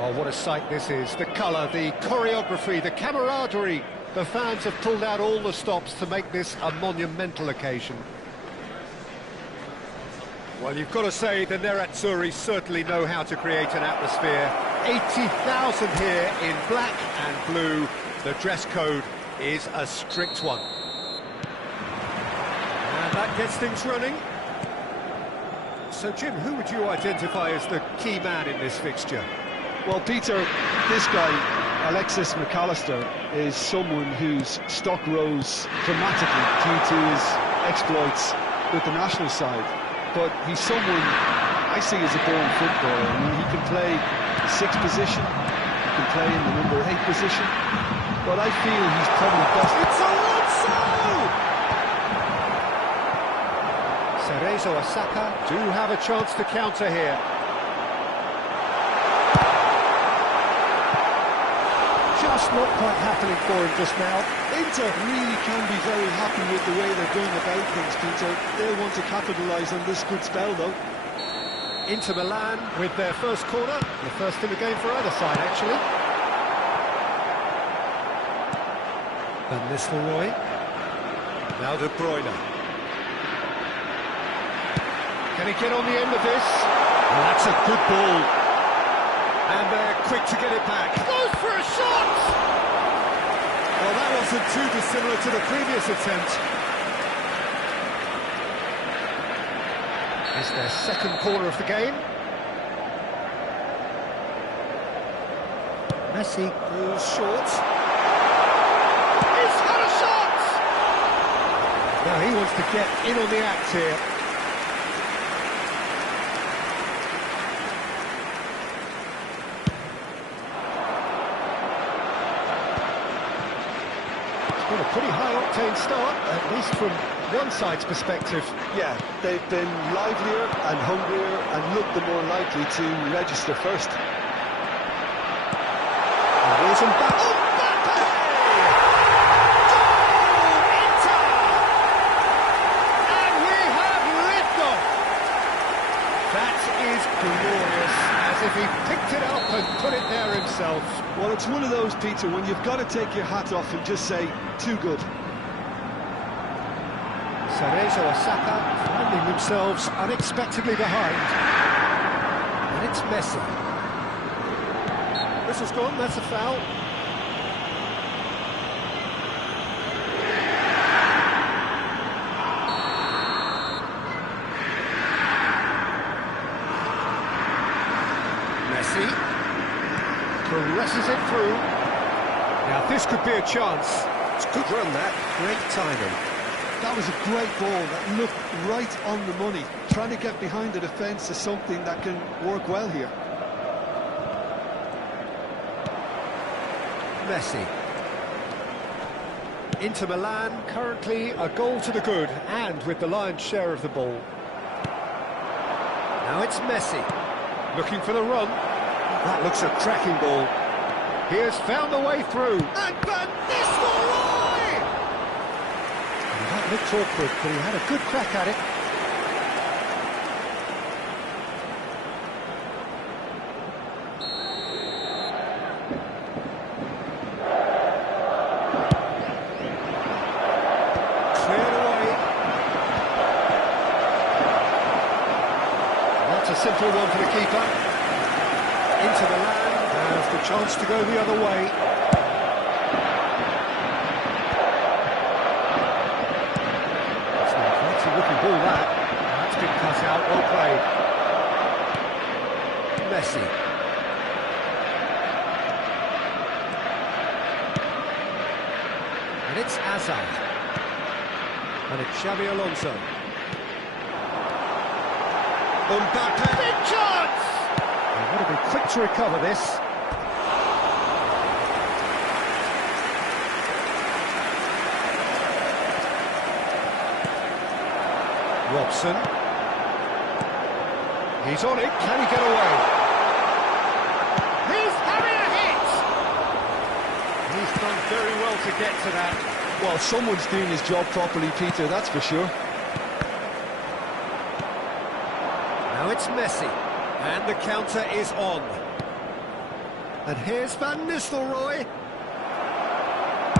Well, what a sight this is. The colour, the choreography, the camaraderie. The fans have pulled out all the stops to make this a monumental occasion. Well, you've got to say the Nerazzurri certainly know how to create an atmosphere. 80,000 here in black and blue. The dress code is a strict one. And that gets things running. So, Jim, who would you identify as the key man in this fixture? Well, Peter, this guy, Alexis McAllister, is someone whose stock rose dramatically due to his exploits with the national side. But he's someone I see as a born footballer. I mean, he can play the 6th position, he can play in the number 8 position, but I feel he's probably best. It's Alonso! Cerezo Osaka do have a chance to counter here. Just not quite happening for him just now. Inter really can be very happy with the way they're going about things, Peter. They'll want to capitalise on this good spell, though. Inter Milan with their first corner, the first in the game for either side, actually. Van Nistelrooy. Now De Bruyne. Can he get on the end of this? Well, that's a good ball. And they're quick to get it back. Goes for a shot! Well, that wasn't too dissimilar to the previous attempt. It's their second corner of the game. Messi goes short. He's had a shot! Now he wants to get in on the act here. It's been a pretty high-octane start, at least from one side's perspective. Yeah, they've been livelier and hungrier and looked the more likely to register first. Here's Mbappe! Mbappe! Goal! Inter! And we have liftoff! That is glorious, as if he picked it up and put it there himself. Well, it's one of those, Peter, when you've got to take your hat off and just say, too good. Cerezo Osaka finding themselves unexpectedly behind. And it's Messi. Whistle's gone, that's a foul. Messi caresses it through. Now this could be a chance. It's a good run, that. Great timing. That was a great ball that looked right on the money. Trying to get behind the defence is something that can work well here. Messi. Inter Milan currently a goal to the good and with the lion's share of the ball. Now it's Messi looking for the run. That looks a cracking ball. He has found the way through. And Van Nistelrooy! That looked awkward, but he had a good crack at it. A simple one for the keeper. Into the land, has the chance to go the other way. It's a fancy looking ball that. That's been cut out, well played. Messi. And it's Hazard. And it's Xabi Alonso. Mbappe, big chance! They've got to be quick to recover this. Robson. He's on it, can he get away? He's having a hit! He's done very well to get to that. Well, someone's doing his job properly, Peter, that's for sure. Now it's Messi, and the counter is on. And here's Van Nistelrooy.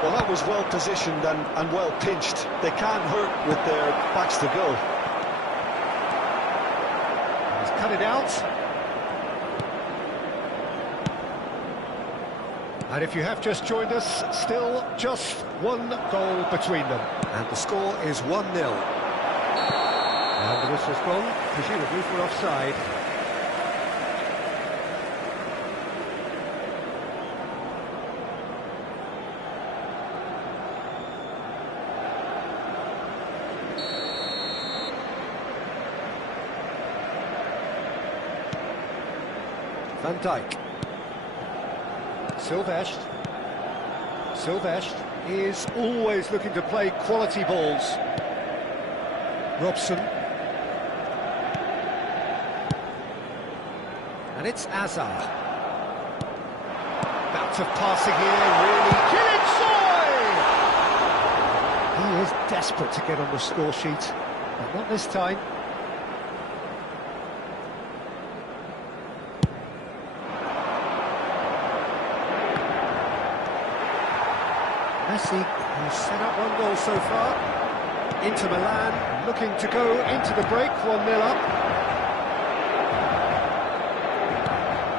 Well, that was well positioned and well pinched. They can't hurt with their backs to goal. He's cut it out. And if you have just joined us, still just one goal between them. And the score is 1-0. And the whistle's gone, presumably for offside. Van Dijk. Sylvestre is always looking to play quality balls. Robson. And it's Hazard. Bout of passing here, really killing Soy! He is desperate to get on the score sheet, but not this time. Messi, who's set up one goal so far. Inter Milan, looking to go into the break, 1-0 up.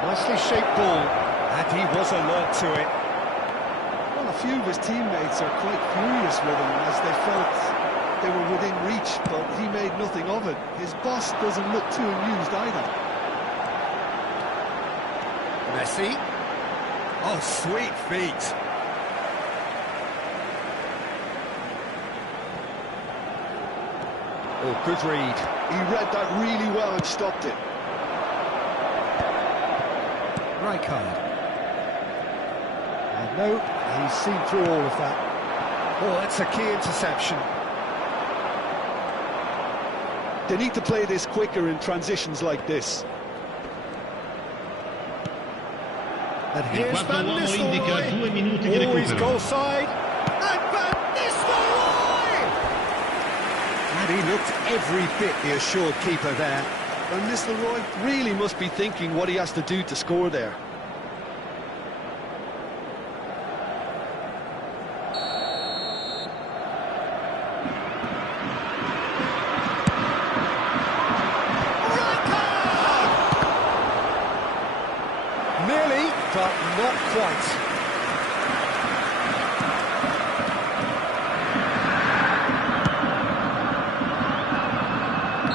Nicely shaped ball, and he was alert to it. Well, a few of his teammates are quite furious with him as they felt they were within reach, but he made nothing of it. His boss doesn't look too amused either. Messi. Oh, sweet feet. Oh, good read. He read that really well and stopped it. Rijkaard. And no, he's seen through all of that. Oh, that's a key interception. They need to play this quicker in transitions like this. And here's Van Nistelrooy. Oh, he's goal side. And Van Nistelrooy! And he looked every bit the assured keeper there. Van Nistelrooy really must be thinking what he has to do to score there. Nearly, but not quite.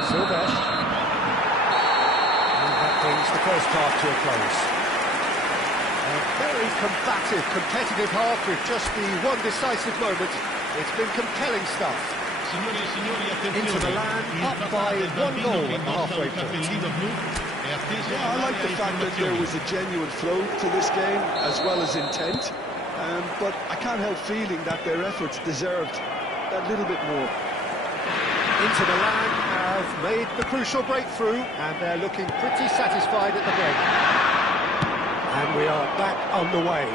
Sylvestre. And that brings the first half to a close. A very combative, competitive half with just the one decisive moment. It's been compelling stuff. Inter Milan up by 1 goal at the halfway point. Yeah, I like the fact that there was a genuine flow to this game, as well as intent. But I can't help feeling that their efforts deserved a little bit more. Inter Milan have made the crucial breakthrough, and they're looking pretty satisfied at the break. And we are back underway.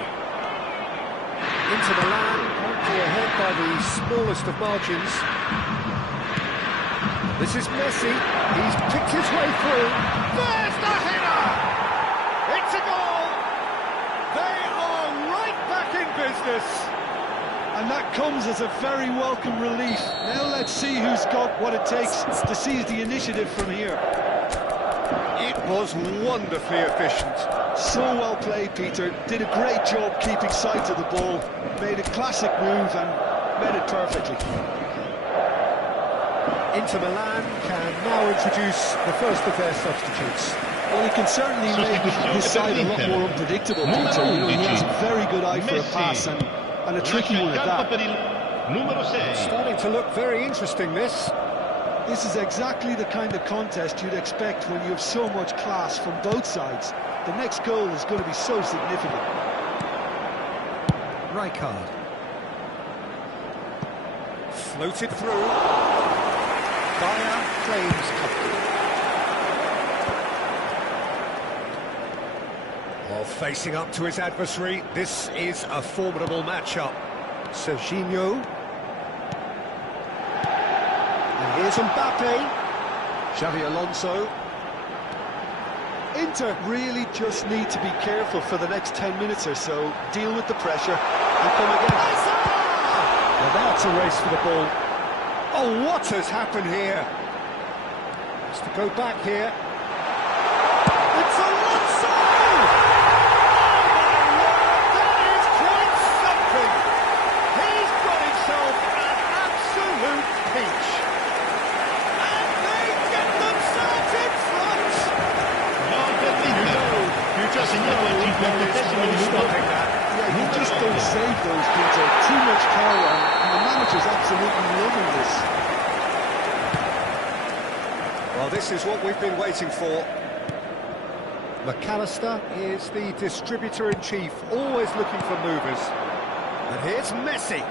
Inter Milan currently ahead by the smallest of margins. This is Messi. He's picked his way through. There's the header! It's a goal! They are right back in business. And that comes as a very welcome relief. Now let's see who's got what it takes to seize the initiative from here. It was wonderfully efficient. So well played, Peter. Did a great job keeping sight of the ball. Made a classic move and made it perfectly. Inter Milan can now introduce the first of their substitutes. Well, he can certainly make his side a lot more unpredictable, Peter. You know, he has a very good eye for a pass and a tricky one at that. It's starting to look very interesting, this. This is exactly the kind of contest you'd expect when you have so much class from both sides. The next goal is going to be so significant. Rijkaard. Floated through. Dyer claims comfort. While facing up to his adversary, this is a formidable matchup. Serginho. And here's Mbappe. Xavi Alonso. Inter really just need to be careful for the next 10 minutes or so, deal with the pressure and come again. Well, now it's a race for the ball. Oh, what has happened here? Has to go back here. It's Alonso! Oh, my word, that is quite something! He's got himself an absolute peach. And they get themselves in front! You just know there is no stopping that. Yeah, you just don't save those, Peter. Too much power, and the manager's absolutely loving this. Well, this is what we've been waiting for. McAllister is the distributor-in-chief, always looking for movers. And here's Messi,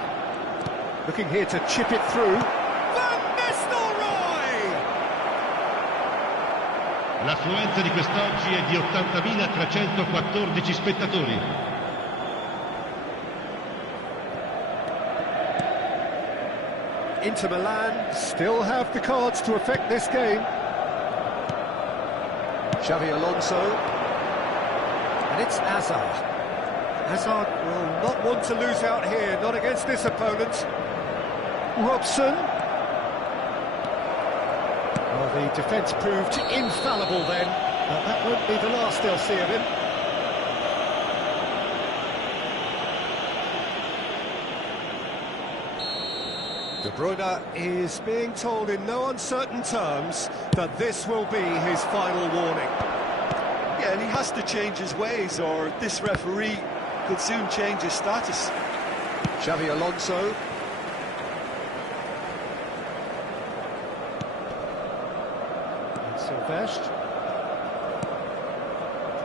looking here to chip it through. Van Nistelrooy! L'affluenza di quest'oggi è di 80.314 spettatori. Inter Milan still have the cards to affect this game. Xavi Alonso. And it's Hazard. Hazard will not want to lose out here, not against this opponent. Robson. Well, the defence proved infallible then, but that won't be the last they'll see of him. De Bruyne is being told in no uncertain terms that this will be his final warning. Yeah, and he has to change his ways, or this referee could soon change his status. Xavi Alonso. And Silvestre.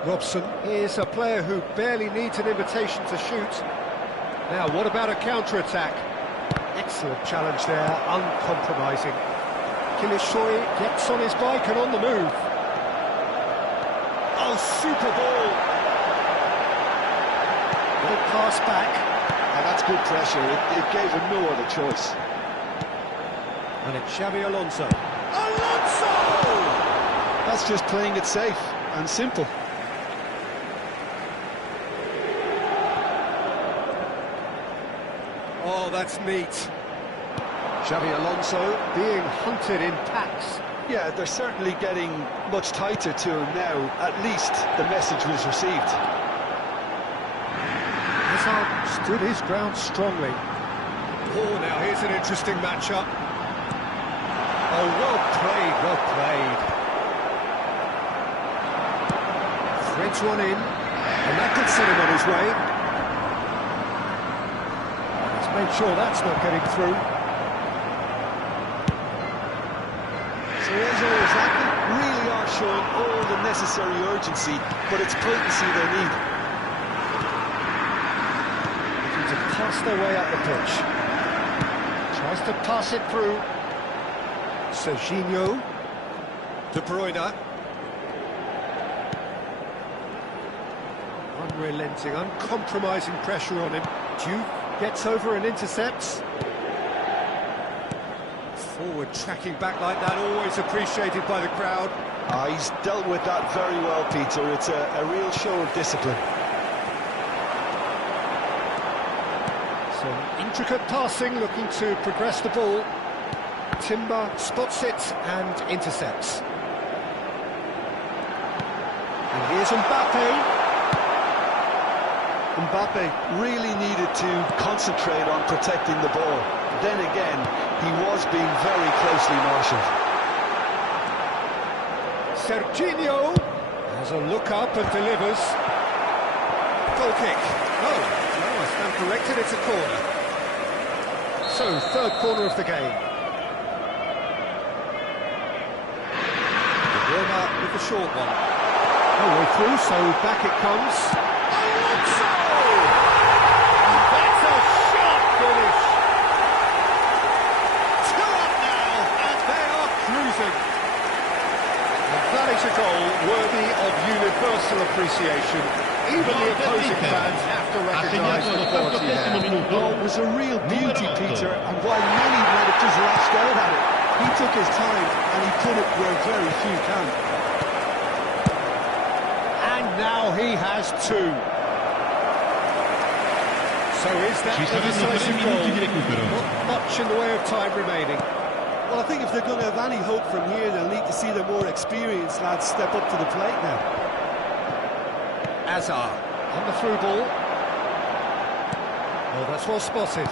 Robson is a player who barely needs an invitation to shoot. Now, what about a counter-attack? Excellent challenge there, uncompromising. Kilishoy gets on his bike and on the move. Oh, super ball! Good pass back. And that's good pressure, it gave him no other choice. And it's Xavi Alonso. Alonso! That's just playing it safe and simple. Oh, that's neat. Xavi Alonso being hunted in packs. Yeah, they're certainly getting much tighter to him now. At least the message was received. Hazard stood his ground strongly. Oh, now here's an interesting matchup. Oh, well played, well played. Threads one in, and that could set him on his way. Make sure that's not getting through. So as always, really are showing all the necessary urgency, but it's potency they need. Looking to pass their way up the pitch. Tries to pass it through. Serginho. De Bruyne. Unrelenting, uncompromising pressure on him. Duke gets over and intercepts. Forward tracking back like that, always appreciated by the crowd. He's dealt with that very well, Peter. It's a real show of discipline. Some intricate passing, looking to progress the ball. Timber spots it and intercepts. And here's Mbappe. Mbappe really needed to concentrate on protecting the ball. Then again, he was being very closely marshalled. Serginho has a look up and delivers. Goal kick. Oh, no, I stand corrected, it's a corner. So, third corner of the game. De Bruyne with the short one. No way through, so back it comes. Alonso! That's a sharp finish. 2 up now, and they are cruising. And that is a goal worthy of universal appreciation. Even the opposing fans have to recognise the quality there. Oh, it was a real beauty, Peter, and while many might have just lashed out at it, he took his time and he put it where very few can. now he has two. So is that Ci the saranno 3 decisive minuti di goal? recupero. Not much in the way of time remaining. Well, I think if they're going to have any hope from here, they'll need to see the more experienced lads step up to the plate now. Azar on the through ball. Oh, that's well spotted.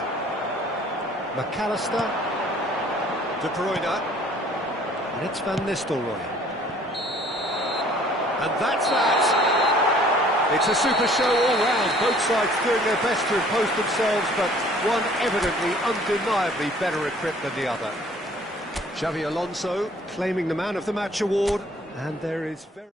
McAllister. De Bruyne. And it's Van Nistelrooy. And that's that. It's a super show all round. Both sides doing their best to impose themselves, but one evidently, undeniably better equipped than the other. Xavi Alonso claiming the Man of the Match award, and there is very...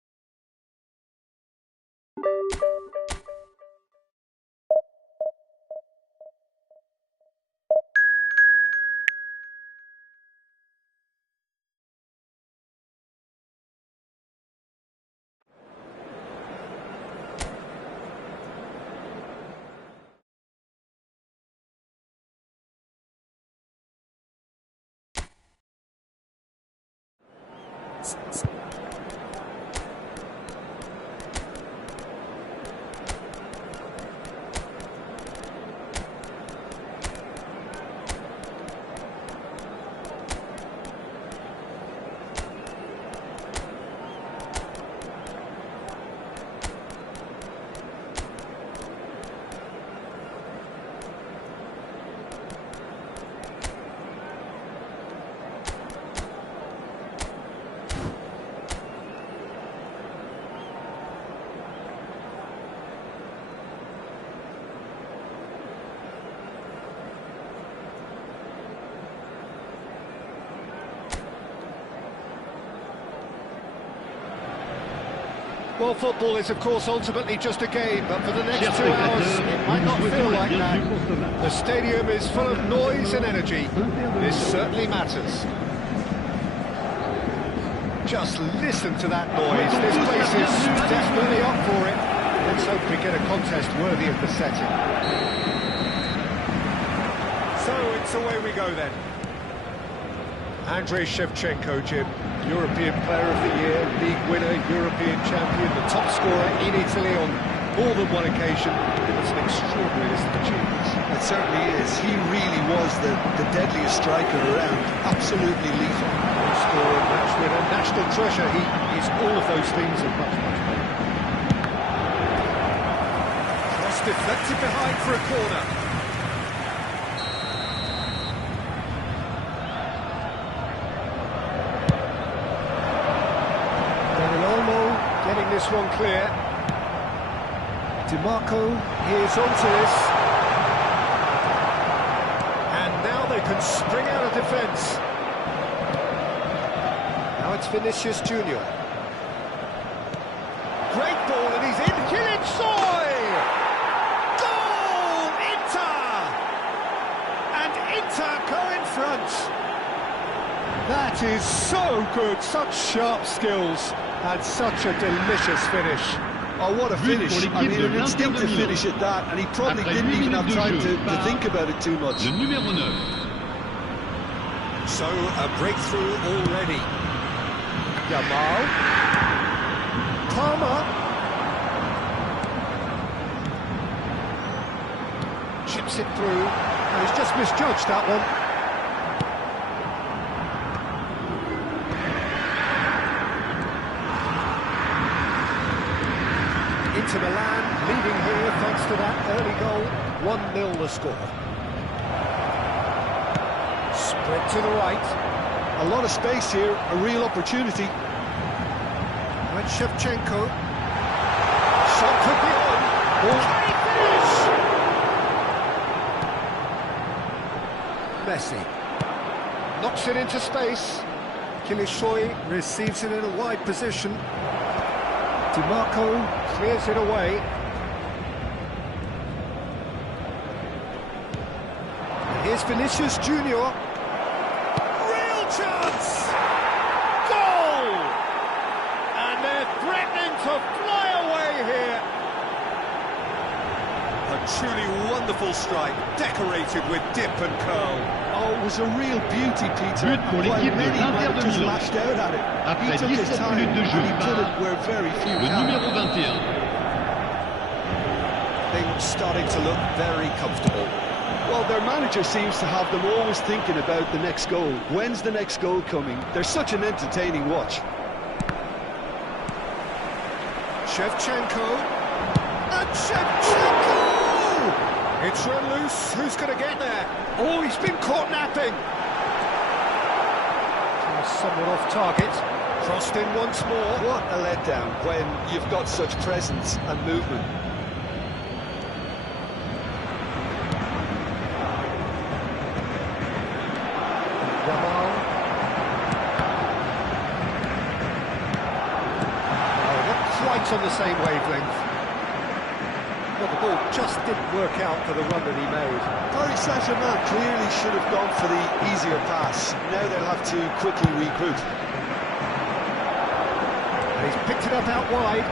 Well, football is, of course, ultimately just a game, but for the next 2 hours, it might not feel like that. The stadium is full of noise and energy. This certainly matters. Just listen to that noise. This place is definitely up for it. Let's hope we get a contest worthy of the setting. So, it's away we go then. Andrei Shevchenko, Jim, European Player of the Year, League winner, European champion, the top scorer in Italy on more than one occasion. It's an extraordinary list of achievements. It certainly is. He really was the deadliest striker around. Absolutely lethal. Goal scorer, match winner, national treasure. He is all of those things and much, much more. Cross deflected behind for a corner. Getting this one clear. DiMarco, here's onto this. And now they can spring out of defence. Now it's Vinicius Junior. Great ball and he's in. Kylian Soy! Goal! Inter! And Inter go in front. That is so good, such sharp skills. And such a delicious finish. Oh, what a finish. I mean, an instinctive finish at that, and he probably didn't even have time to think about it too much. So, a breakthrough already. Yamal. Palmer. Chips it through. Oh, he's just misjudged that one. Inter Milan leading here thanks to that early goal. 1-0 the score. Spread to the right. A lot of space here, a real opportunity. And Shevchenko. Shot could be on. Can he finish? Messi. Knocks it into space. Kylian receives it in a wide position. DiMarco clears it away. And here's Vinicius Junior. Real chance! Goal! And they're threatening to fly away here. A truly wonderful strike, decorated with dip and curl. Oh, it was a real beauty, Peter. But pour While l'équipe de many l'Inter might de have just Milan. lashed out at it, he Après took his 17 time minutes de jeu and he put it par where very few le can. numéro 21. Things starting to look very comfortable. Well, their manager seems to have them always thinking about the next goal. When's the next goal coming? They're such an entertaining watch. Shevchenko. And Shevchenko! It's run loose. Who's going to get there? Oh, he's been caught napping. Somewhat off target. Crossed in once more. What a letdown when you've got such presence and movement. Yamal. Oh, not quite on the same wavelength. Well, the ball just didn't work out for the run that he made. Paris Saint-Germain clearly should have gone for the easier pass. Now they'll have to quickly regroup. And he's picked it up out wide.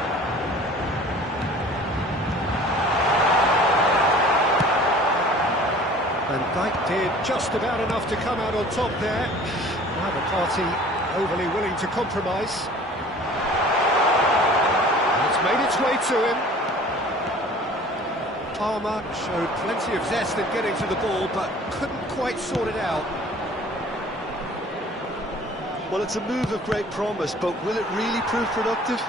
And Dijk did just about enough to come out on top there. Neither party overly willing to compromise. And it's made its way to him. Palmer showed plenty of zest in getting to the ball, but couldn't quite sort it out. Well, it's a move of great promise, but will it really prove productive?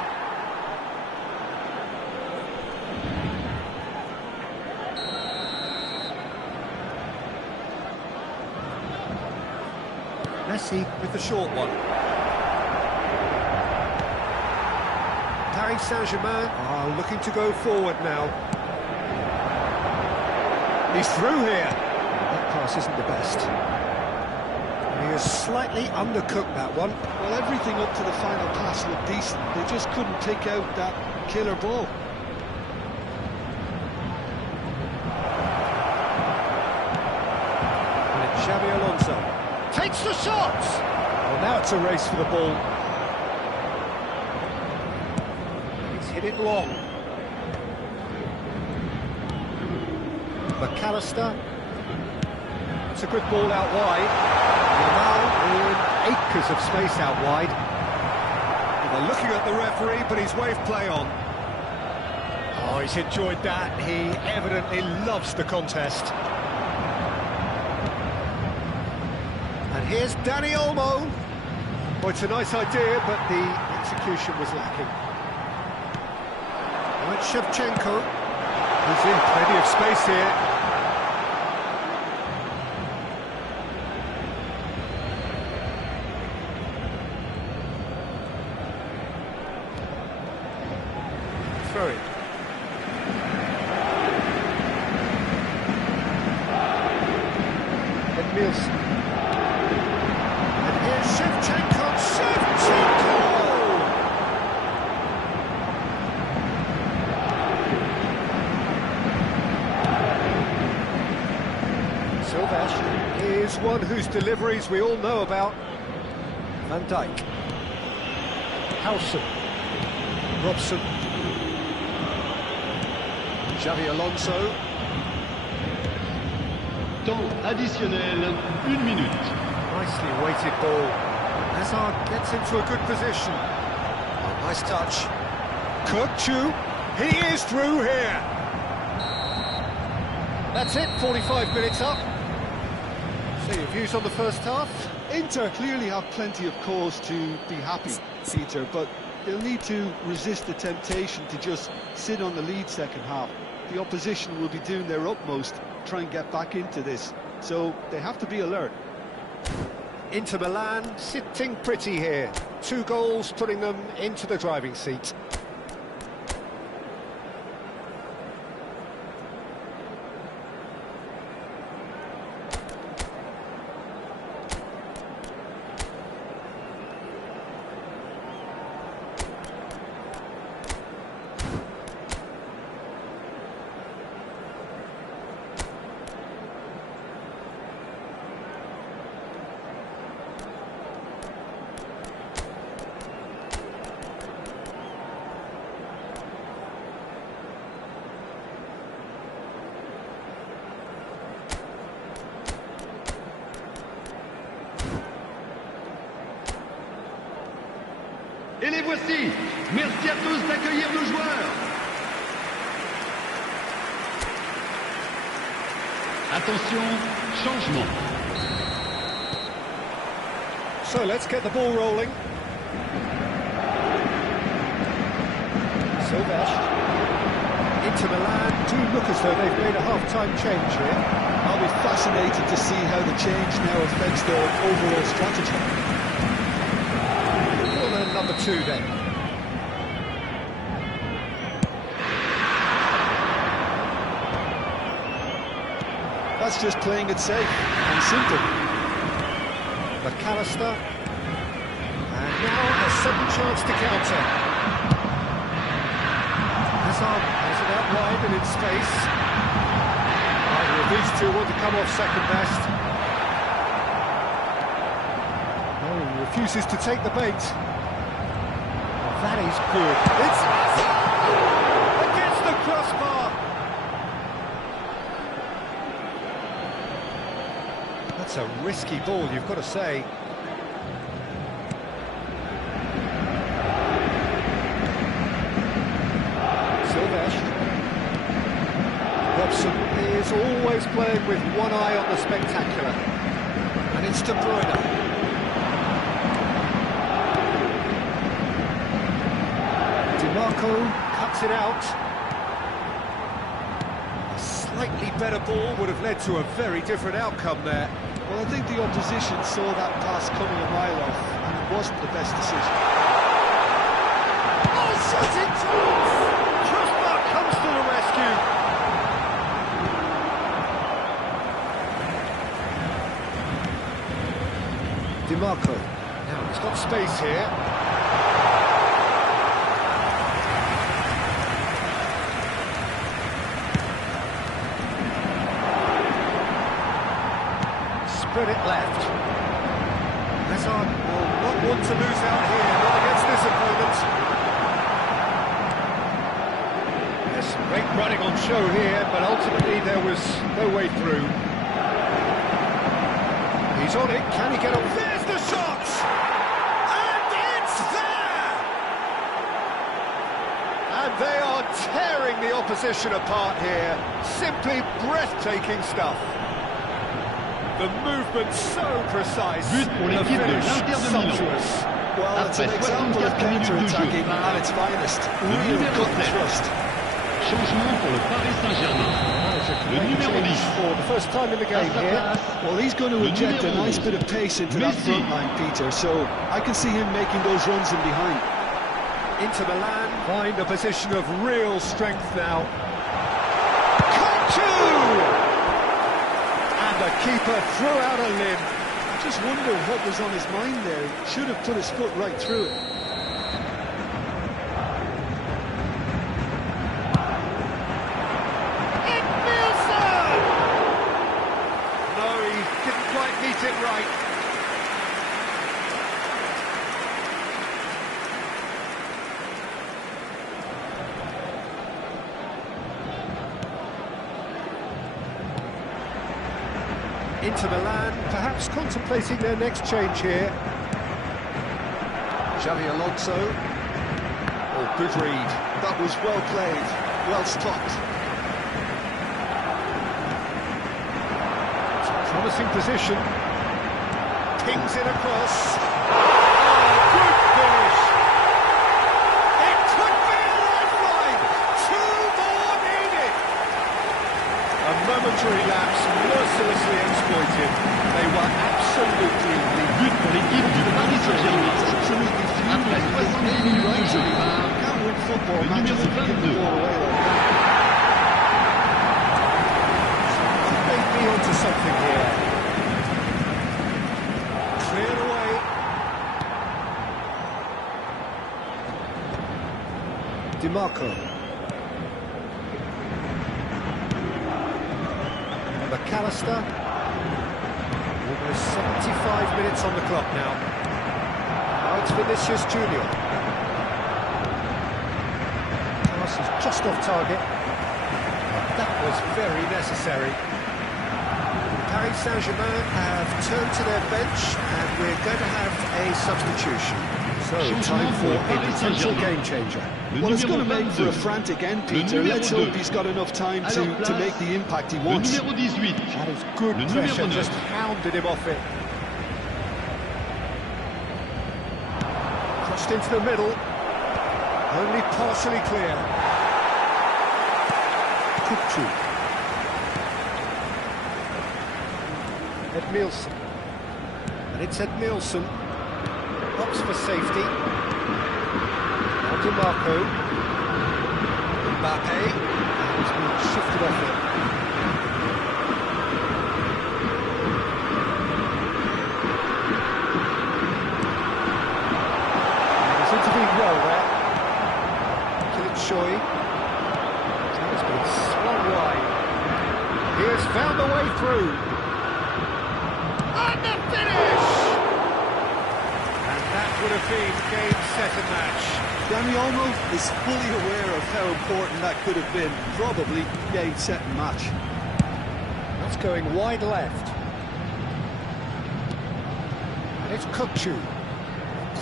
Messi with the short one. Paris Saint-Germain are looking to go forward now. He's through here. That pass isn't the best. He has slightly undercooked that one. Well, everything up to the final pass looked decent. They just couldn't take out that killer ball. And Xabi Alonso takes the shot! Well, now it's a race for the ball. He's hit it long. McAllister. It's a good ball out wide. Yamal in acres of space out wide. Well, they're looking at the referee, but he's waved play on. Oh, he's enjoyed that. He evidently loves the contest. And here's Dani Olmo. Well, it's a nice idea, but the execution was lacking. Right, Shevchenko. He's in plenty of space here. Throw it. And Nielsen. And here's Shevchenko. Shevchenko! Silvesh is one whose deliveries we all know about. Van Dijk. Howson. Robson. Xabi Alonso. Temps additionnel, 1 minute. Nicely weighted ball. Hazard gets into a good position. Oh, nice touch. Kirkchu. He is through here. That's it, 45 minutes up. So your views on the first half? Inter clearly have plenty of cause to be happy, Peter, but they'll need to resist the temptation to just sit on the lead second half. The opposition will be doing their utmost to try and get back into this, so they have to be alert. Inter Milan sitting pretty here. 2 goals putting them into the driving seat. Et les voici. Merci à tous d'accueillir nos joueurs. Attention, changement. So let's get the ball rolling. Silvestre. Inter Milan do look as though they've made a half-time change here. I'll be fascinated to see how the change now affects their overall strategy. Corner number 2 then. That's just playing it safe and simple. McAllister. And now a sudden chance to counter. Hazard has it out wide and in space. Either of these two want to come off second best. No, he refuses to take the bait. Oh, that is good. It's Hazard! Against the crossbar! That's a risky ball, you've got to say. Silvestre. Robson is always playing with one eye on the spectacular. And it's De Bruyne. DiMarco cuts it out. A slightly better ball would have led to a very different outcome there. Well, I think the opposition saw that pass coming a mile off, and it wasn't the best decision. Oh, shooting chance! Crossbar comes to the rescue. DiMarco. Now he's got space here. Spread it left. Hazard will not want to lose out here, not against this opponent. There's some great running on show here, but ultimately there was no way through. He's on it, can he get up? There's the shot! And it's there! And they are tearing the opposition apart here. Simply breathtaking stuff. The movement so precise, But pour the l'équipe de finish l'Inter de Milan. sumptuous. Well, it's an Après example of 64 minutes de counter-attacking jeu. at its finest. Le Real numéro cut and 7. thrust. Changement pour le Paris Saint-Germain. Le numéro 10. For the first time in the game here. Well, he's going to Le inject a numéro nice 11. bit of pace into that Messi. front line, Peter, so I can see him making those runs in behind. Inter Milan find a position of real strength now. Contoo! And the keeper threw out a limb. I just wonder what was on his mind there. He should have put his foot right through it. No, he didn't quite meet it right. Inter Milan perhaps contemplating their next change here. Xavi Alonso. Oh, good read. That was well played, well stopped. Promising position. Pings it across. Oh, good finish. It could be a lifeline. 2 more needed. A momentary lapse mercilessly exploited. They were absolutely But pour l'équipe du Paris Saint-Germain. Après 70 minutes de jeu. Can't win football Le matches numéro if you give the 22. ball away like that. may be onto something here. Clear away. DiMarco. McAllister. Almost 75 minutes on the clock now. Now it's Vinicius Junior. Pass is just off target. That was very necessary. Paris Saint-Germain have turned to their bench and we're going to have a substitution. So, time for a potential game changer. Well, it's going to make for a frantic end, Peter. Let's hope he's got enough time to make the impact he wants. That is good pressure, just hounded him off it. Crossed into the middle. Only partially clear. Kupchu. Ed Nielsen. And it's Ed Nielsen. Opts for safety. Now Marco. Mbappe. And he's been shifted off it. And he's intervened well there. Choi. It's been swung wide. He has found the way through. And the finish! And that would have been game, set and match. Danny Olmo is fully aware of how important that could have been. Probably game, set and match. That's going wide left. And it's Kupchu.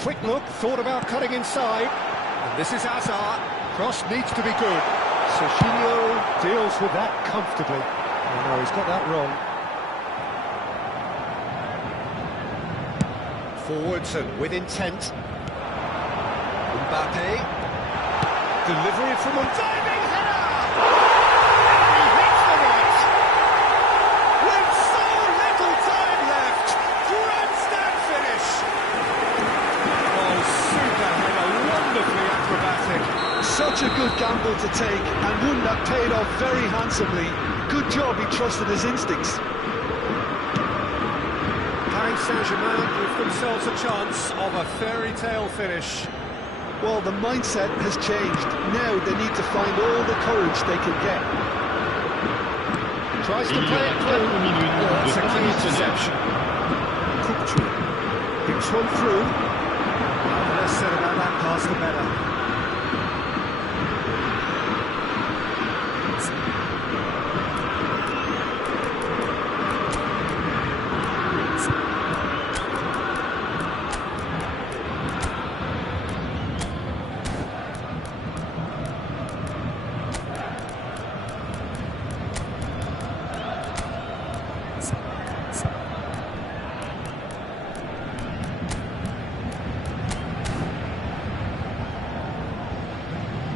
Quick look, thought about cutting inside. And this is Hazard. Cross needs to be good. Serginho deals with that comfortably. Oh no, he's got that wrong. Forwards and with intent. Mbappe. Delivery from a diving header! And he hits the net! With so little time left! Grandstand finish! Oh, super header, wonderfully acrobatic. Such a good gamble to take, and one that paid off very handsomely. Good job he trusted his instincts. Paris Saint-Germain give themselves a chance of a fairy tale finish. Well, the mindset has changed. Now they need to find all the courage they can get. Tries to play it through. Oh, it's a key interception. Kupchu picks one through. The less said about that pass, the better.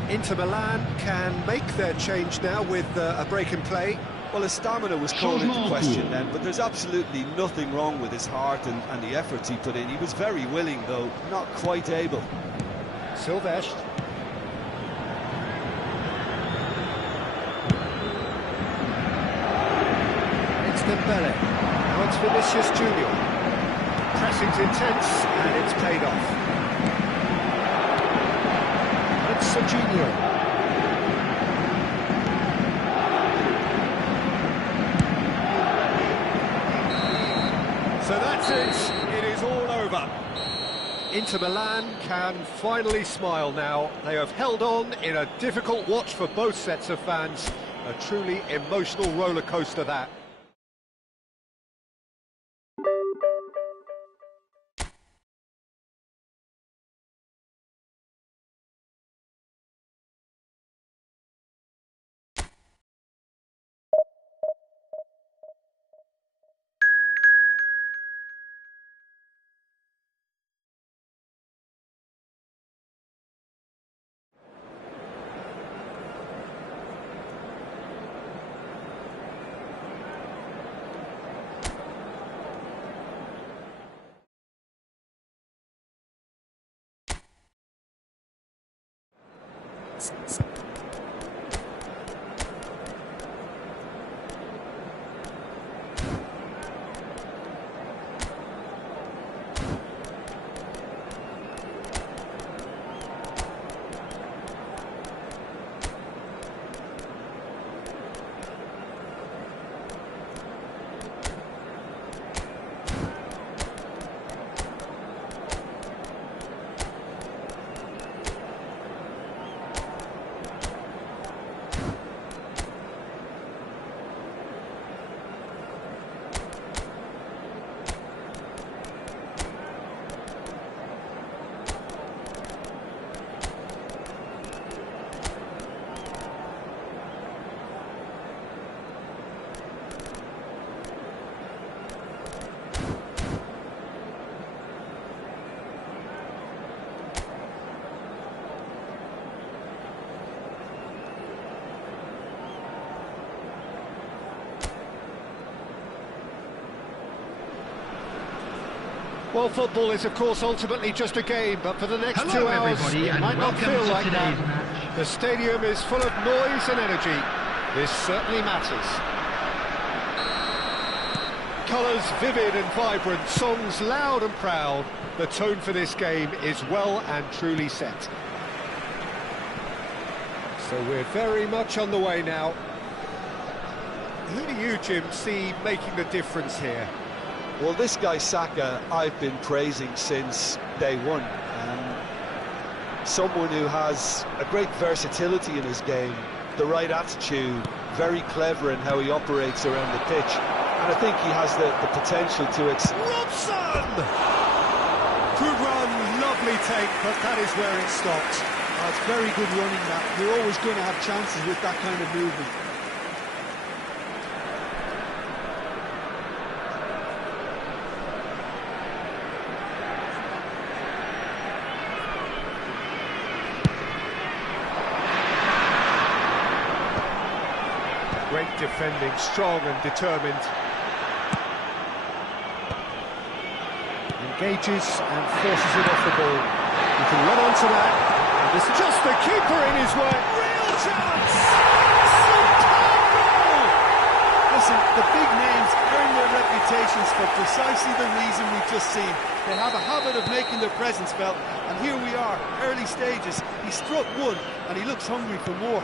Inter Milan can make their change now with a break in play. Well, his stamina was called into question then, but there's absolutely nothing wrong with his heart and the efforts he put in. He was very willing, though not quite able. Silvestre. It's Dembele. Now it's Vinicius Junior. Pressing's intense, and it's paid off. Serginho. So that's it. It is all over. Inter Milan can finally smile now. They have held on in a difficult watch for both sets of fans. A truly emotional roller coaster that. Well, football is, of course, ultimately just a game, but for the next 2 hours, it might not feel like that. The stadium is full of noise and energy. This certainly matters. Colours vivid and vibrant, songs loud and proud. The tone for this game is well and truly set. So we're very much on the way now. Who do you, Jim, see making the difference here? Well, this guy Saka, I've been praising since day one. Someone who has a great versatility in his game, the right attitude, very clever in how he operates around the pitch. And I think he has the potential to... Robson! Good run, lovely take, but that is where it stopped. It's very good running, that. You're always going to have chances with that kind of movement. Great defending, strong and determined. Engages and forces it off the ball. You can run onto that. And this is just the keeper in his way. Real chance! Superb goal! Listen, the big names earn their reputations for precisely the reason we've just seen. They have a habit of making their presence felt, and here we are, early stages. He struck one, and he looks hungry for more.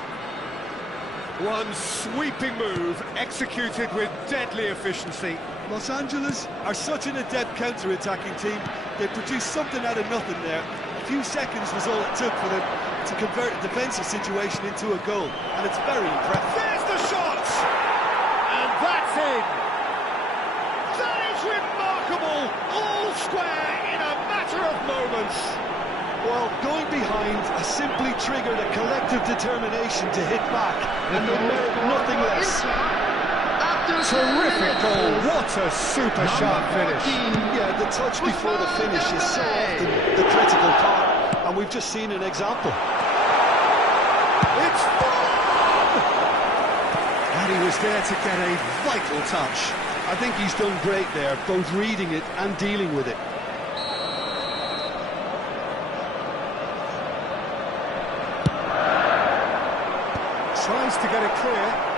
One sweeping move, executed with deadly efficiency. Los Angeles are such an adept counter-attacking team. They produced something out of nothing there. A few seconds was all it took for them to convert a defensive situation into a goal, and it's very impressive. There's the shot! And that's in! That is remarkable! All square in a matter of moments. Well, going behind has simply triggered a collective determination to hit back, and they merit nothing less. Terrific goal, what a super sharp finish. Yeah, the touch before the finish is so often the critical part, and we've just seen an example. It's full! And he was there to get a vital touch. I think he's done great there, both reading it and dealing with it. Tries to get it clear.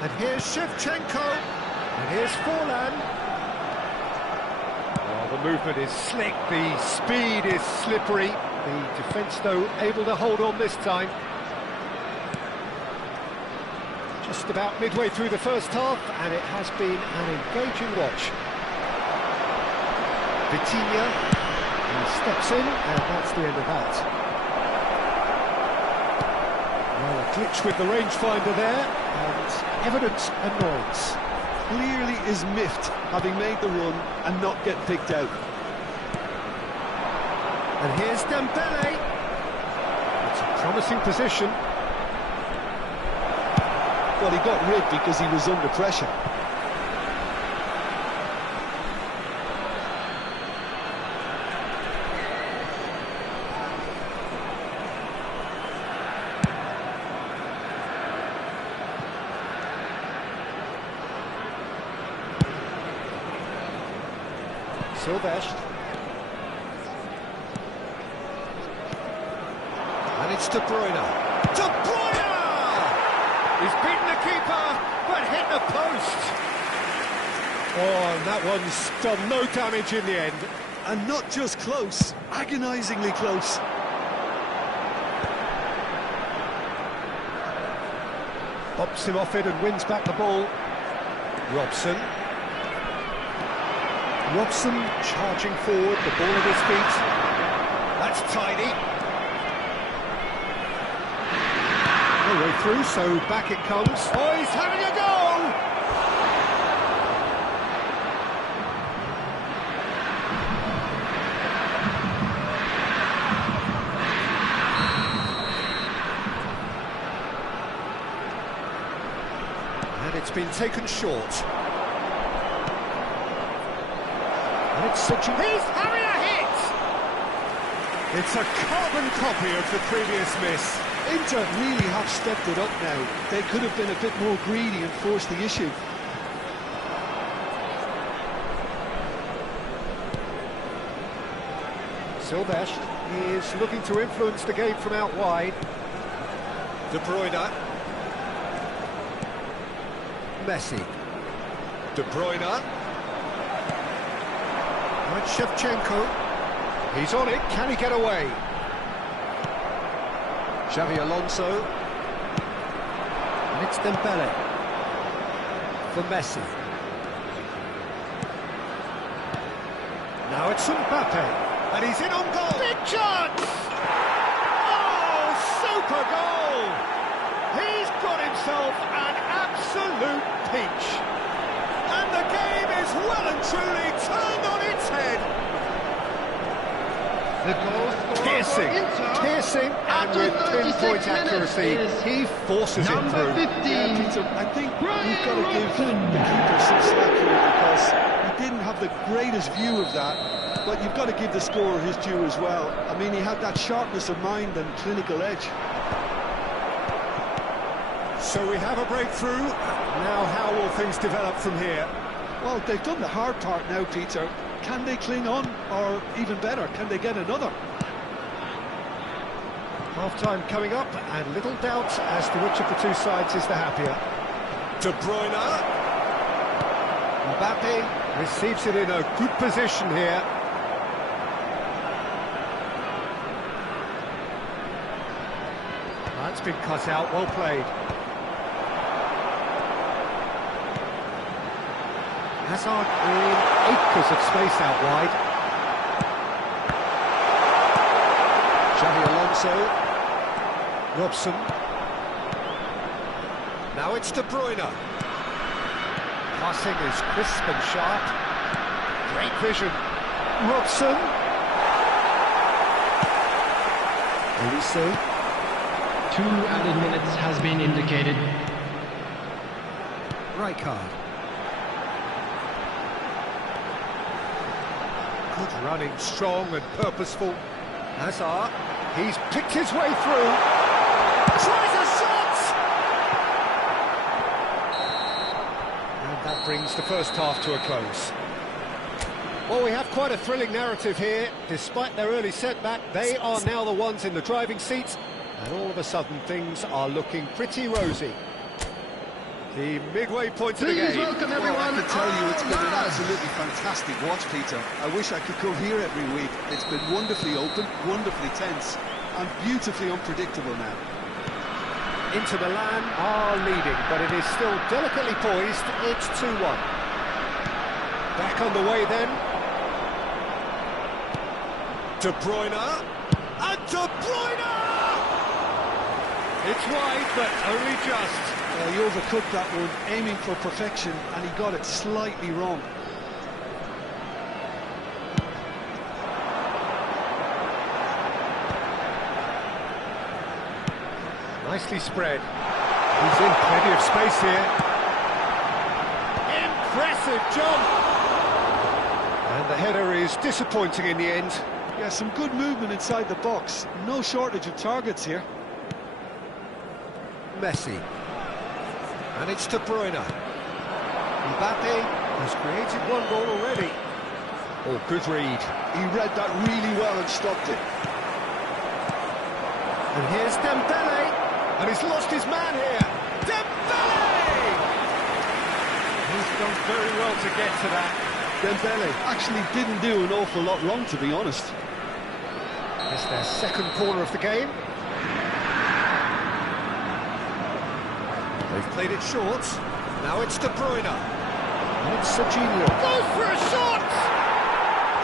And here's Shevchenko. And here's Forlan. Oh, the movement is slick, the speed is slippery. The defence, though, able to hold on this time. Just about midway through the first half, and it has been an engaging watch. Vitinha, he steps in, and that's the end of that. Well, a glitch with the rangefinder there, and evident annoyance. Clearly is miffed, having made the run and not get picked out. And here's Dembele. It's a promising position. Well, he got rid because he was under pressure. Silvestre. And it's De Bruyne. De Bruyne! He's beaten the keeper, but hit the post. Oh, and that one's done no damage in the end. And not just close, agonisingly close. Bops him off it and wins back the ball. Robson. Robson charging forward, the ball at his feet. That's tidy. No way through, so back it comes. Oh, he's having a go! And it's been taken short. And it's such a... He's having a hit! It's a carbon copy of the previous miss. Inter really have stepped it up now. They could have been a bit more greedy and forced the issue. Silvestre is looking to influence the game from out wide. De Bruyne. Messi. De Bruyne. And Shevchenko. He's on it, can he get away? Xavi Alonso. And it's Dembele. For Messi. Now it's Mbappe. And he's in on goal. Big chance! Oh, super goal! He's got himself an absolute peach. And the game is well and truly turned on its head. The goal Piercing, and with pinpoint accuracy, he forces it through. 15. Yeah, Peter, I think we've got to give the keeper some slack here because he didn't have the greatest view of that, but you've got to give the scorer his due as well. I mean, he had that sharpness of mind and clinical edge. So we have a breakthrough. Now how will things develop from here? Well, they've done the hard part now, Peter. Can they cling on, or even better, can they get another? Half-time coming up, and little doubt as to which of the two sides is the happier. De Bruyne. Mbappe receives it in a good position here. That's been cut out, well played. Hazard in acres of space out wide. Xavi Alonso. Robson. Now it's De Bruyne. Passing is crisp and sharp. Great vision. Robson. Olise. 2 added minutes has been indicated. Rijkaard. Good running, strong and purposeful. Hazard. He's picked his way through. Tries a shot! And that brings the first half to a close. Well, we have quite a thrilling narrative here. Despite their early setback, they are now the ones in the driving seat. And all of a sudden, things are looking pretty rosy. The midway point of the game. Welcome everyone. Well, I can tell you it's been an absolutely fantastic watch, Peter. I wish I could come here every week. It's been wonderfully open, wonderfully tense, and beautifully unpredictable now. Inter Milan are leading, but it is still delicately poised. It's 2-1. Back underway then. De Bruyne. And De Bruyne! It's wide, but only just. Well, he overcooked that one, aiming for perfection, and he got it slightly wrong. Nicely spread. He's in plenty of space here. Impressive jump! And the header is disappointing in the end. Yeah, some good movement inside the box. No shortage of targets here. Messi. And it's De Bruyne. Mbappe has created one goal already. Oh, good read. He read that really well and stopped it. And here's Dembele. And he's lost his man here. Dembele! He's done very well to get to that. Dembele actually didn't do an awful lot wrong, to be honest. It's their second corner of the game. They've played it short. Now it's De Bruyne. And it's Serginho. Goes for a shot!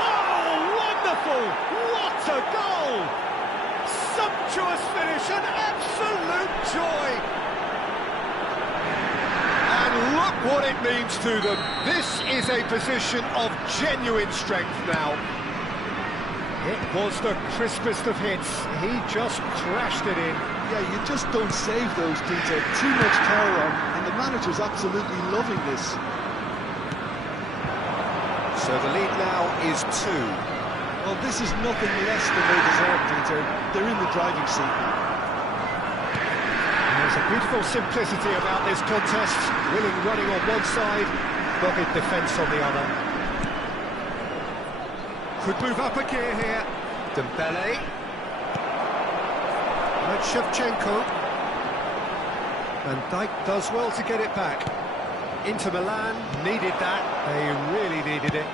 Oh, wonderful! What a goal! Sumptuous finish, an absolute joy! And look what it means to them. This is a position of genuine strength now. It was the crispest of hits. He just crashed it in. Yeah, you just don't save those, Peter. Too much power on, and the manager's absolutely loving this. So the lead now is 2. Well, this is nothing less than they deserve, Peter. They're in the driving seat. There's a beautiful simplicity about this contest. Willing running on one side, dogged defence on the other. Could move up a gear here. Dembele. And Shevchenko. Van Dijk does well to get it back. Inter Milan needed that. They really needed it.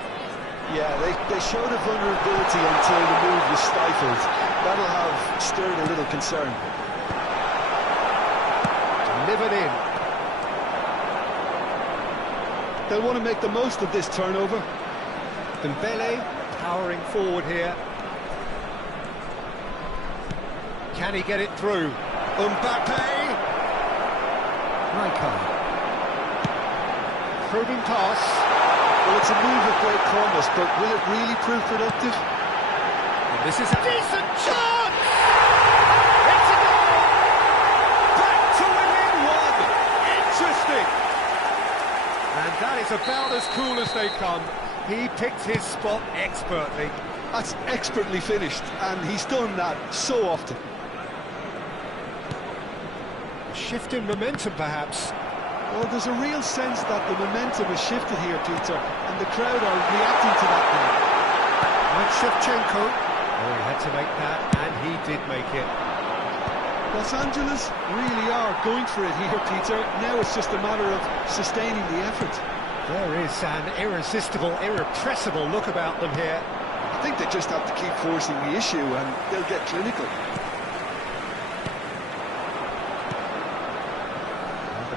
Yeah, they showed a vulnerability until the move was stifled. That'll have stirred a little concern. Delivered in. They'll want to make the most of this turnover. Dembele powering forward here. Can he get it through? Mbappe! Rijkaard. Probing pass. Well, it's a move of great promise, but will it really prove productive? And this is a decent chance! It's a goal! Back to within one! Interesting! And that is about as cool as they come. He picked his spot expertly. That's expertly finished, and he's done that so often. A shift in momentum, perhaps. Well, there's a real sense that the momentum has shifted here, Peter, and the crowd are reacting to that now. And Shevchenko. Oh, he had to make that, and he did make it. Los Angeles really are going for it here, Peter. Now it's just a matter of sustaining the effort. There is an irresistible, irrepressible look about them here. I think they just have to keep forcing the issue, and they'll get clinical.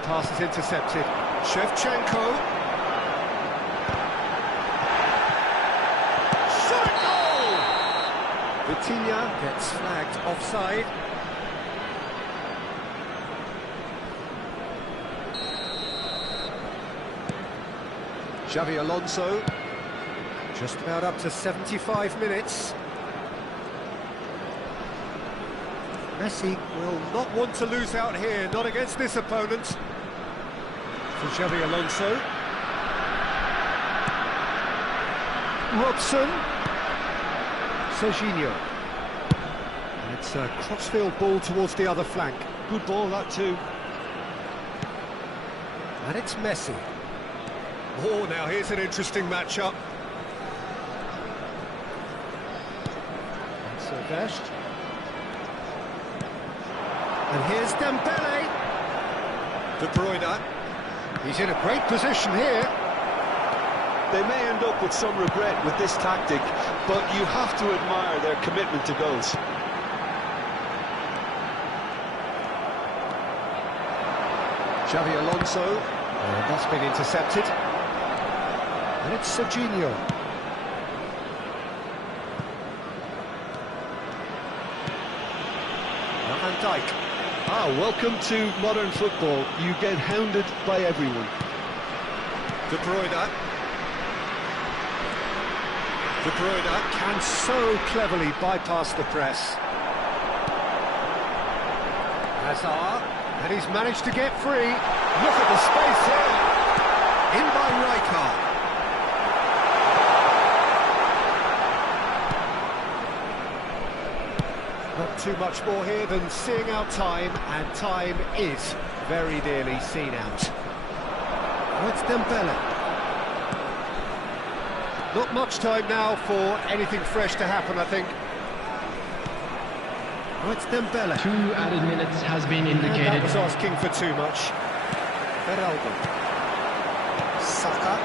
Pass is intercepted. Shevchenko. Shot goal! Vitinha gets flagged offside. Xavi Alonso. Just about up to 75 minutes. Messi will not want to lose out here, not against this opponent. For Xavi Alonso. Robson. Serginho. And it's a crossfield ball towards the other flank. Good ball, that too. And it's Messi. Oh, now here's an interesting matchup. Subir. And here's Dembele. De Bruyne. He's in a great position here. They may end up with some regret with this tactic, but you have to admire their commitment to goals. Xavi Alonso. That's been intercepted. And it's Serginho. Van Dijk. Ah, welcome to modern football. You get hounded by everyone. De Bruyne. De Bruyne can so cleverly bypass the press. Hazard, and he's managed to get free. Look at the space here. In by Rijkaard. Not too much more here than seeing out time, and time is very nearly seen out. Oh, it's Dembele. Not much time now for anything fresh to happen, I think. Oh, it's Dembele. 2 added minutes has been And indicated. that was asking for too much. Beraldo. Saka.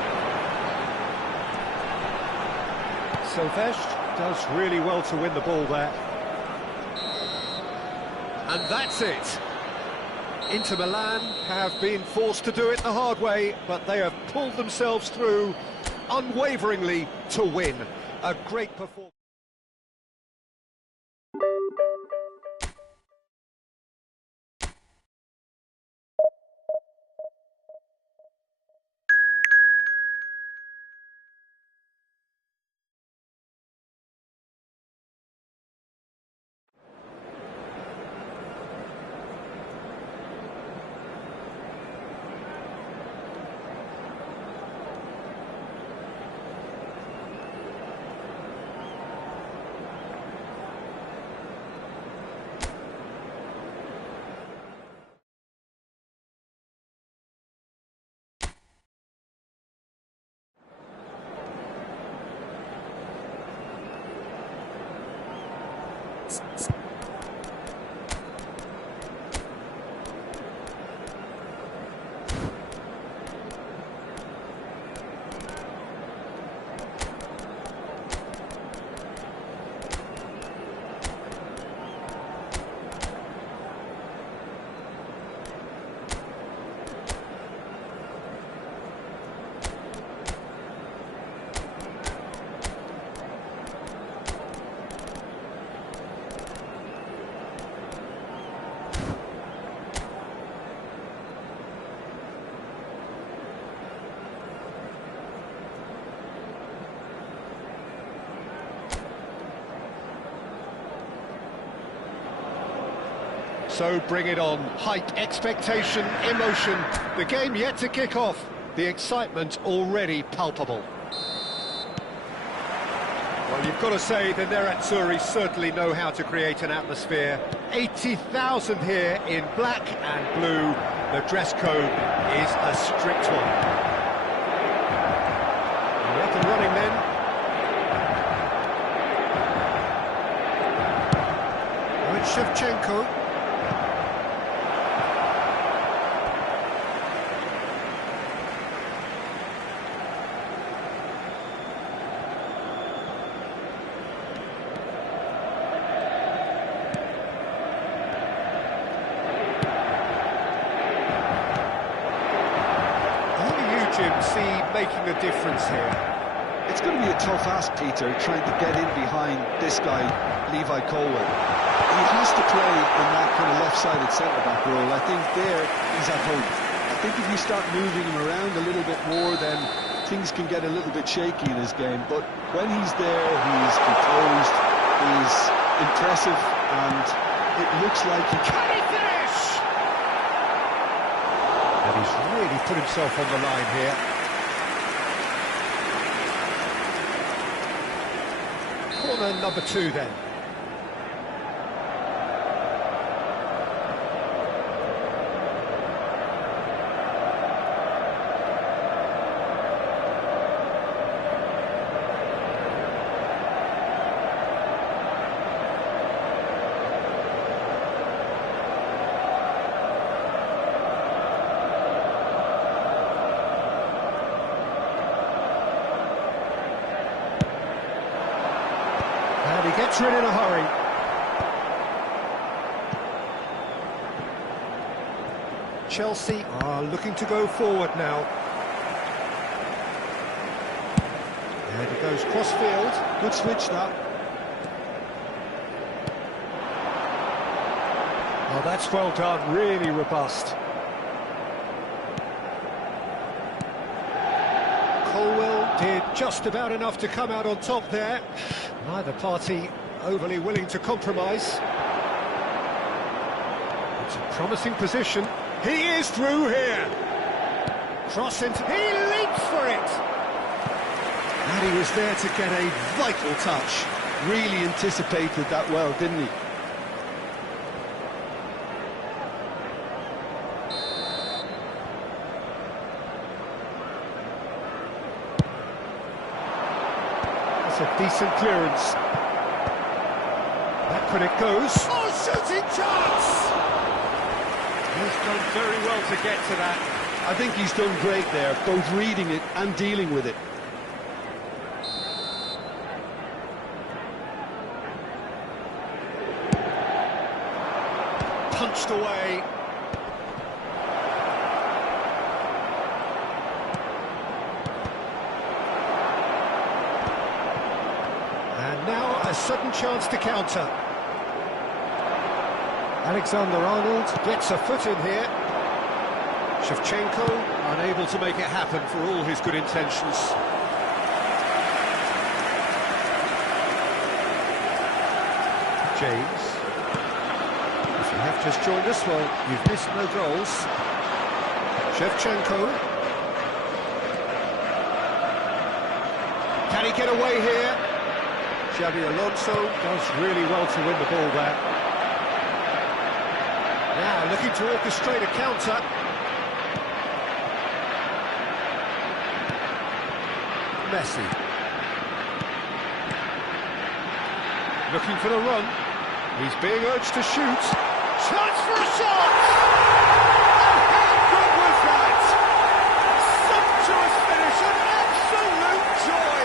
Subir does really well to win the ball there. And that's it. Inter Milan have been forced to do it the hard way, but they have pulled themselves through unwaveringly to win. A great performance. So bring it on. Hype, expectation, emotion. The game yet to kick off. The excitement already palpable. Well, you've got to say the Nerazzurri certainly know how to create an atmosphere. 80,000 here in black and blue. The dress code is a strict one. We're up and running then. It's Shevchenko. See making a difference here. It's going to be a tough ask, Peter, trying to get in behind this guy, Levi Colwill. He has to play in that kind of left-sided centre-back role. I think there he's at home. I think if you start moving him around a little bit more, then things can get a little bit shaky in his game. But when he's there, he's composed, he's impressive, and it looks like he can. And he's really put himself on the line here. Corner number 2 then. And he gets rid in a hurry. Chelsea are looking to go forward now. And it goes cross-field. Good switch that. Oh, that's well done, really robust. Colwill did just about enough to come out on top there. Neither party overly willing to compromise. It's a promising position. He is through here. Cross into... He leaps for it! And he was there to get a vital touch. Really anticipated that well, didn't he? That's a decent clearance. Back when it goes. Oh, shooting chance! He's done very well to get to that. I think he's done great there, both reading it and dealing with it. Punched away. And now a sudden chance to counter. Alexander-Arnold gets a foot in here. Shevchenko unable to make it happen for all his good intentions. James. If you have just joined us, well, you've missed no goals. Shevchenko. Can he get away here? Xabi Alonso does really well to win the ball there. Now looking to orchestrate a counter. Messi. Looking for the run. He's being urged to shoot. Chance for a shot! And how good was that? Sumptuous finish, an absolute joy!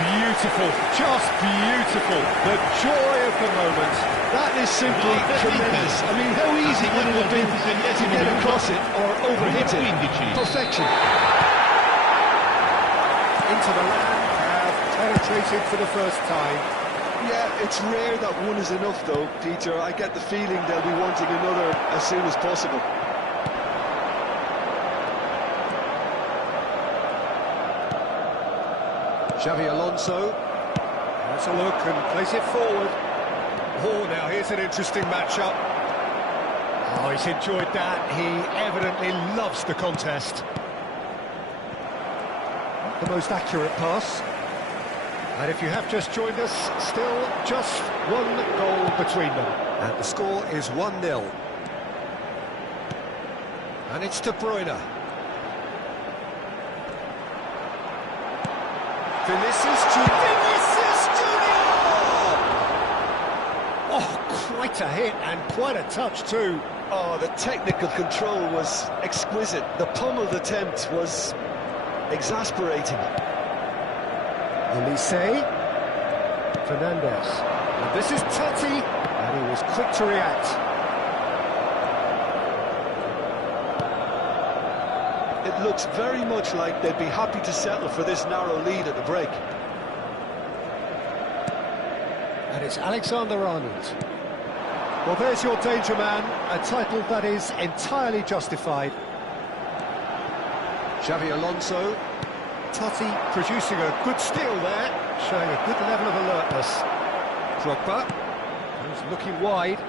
Beautiful, just beautiful. The joy of the moment. That is simply tremendous. I mean, how easy would it have been to get across it or overhit it? Perfection. Into the land, have penetrated for the first time. Yeah, it's rare that one is enough, though, Peter. I get the feeling they'll be wanting another as soon as possible. Xabi Alonso has a look and plays it forward. Oh, now here's an interesting matchup. Oh, he's enjoyed that. He evidently loves the contest. Not the most accurate pass. And if you have just joined us, still just one goal between them. And the score is 1-0. And it's De Bruyne. Vinicius Junior! Oh, quite a hit and quite a touch too. Oh, the technical control was exquisite. The pummeled attempt was exasperating. Elise, Fernandez, and this is Totti, and he was quick to react. It looks very much like they'd be happy to settle for this narrow lead at the break. And it's Alexander-Arnold. Well, there's your danger man, a title that is entirely justified. Xavi Alonso. Totti producing a good steal there, showing a good level of alertness. Drogba, who's looking wide.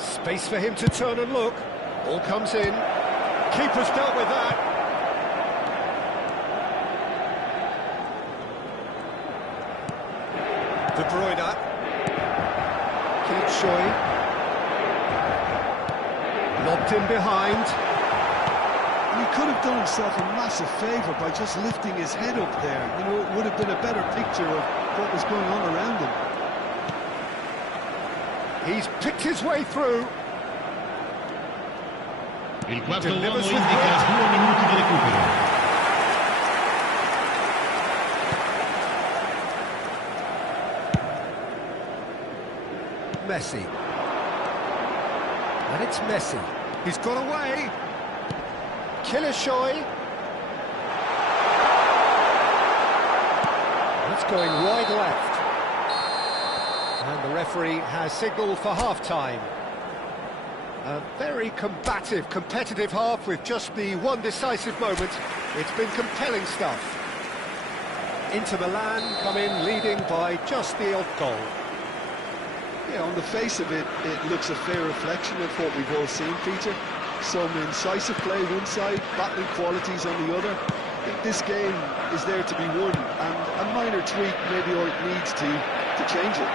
Space for him to turn and look. Ball comes in. Keeper's dealt with that. De Bruyne. Shoy. Lobbed in behind. And he could have done himself a massive favour by just lifting his head up there. You know, it would have been a better picture of what was going on around him. He's picked his way through. Il quarto uomo indica 2 minuti di recupero. Messi. And it's Messi. He's got away. Shoy. That's going wide left. And the referee has signalled for half-time. A very combative, competitive half with just the one decisive moment. It's been compelling stuff. Inter Milan come in leading by just the odd goal. Yeah, on the face of it, it looks a fair reflection of what we've all seen, Peter. Some incisive play one side, battling qualities on the other. I think this game is there to be won, and a minor tweak maybe all it needs to change it.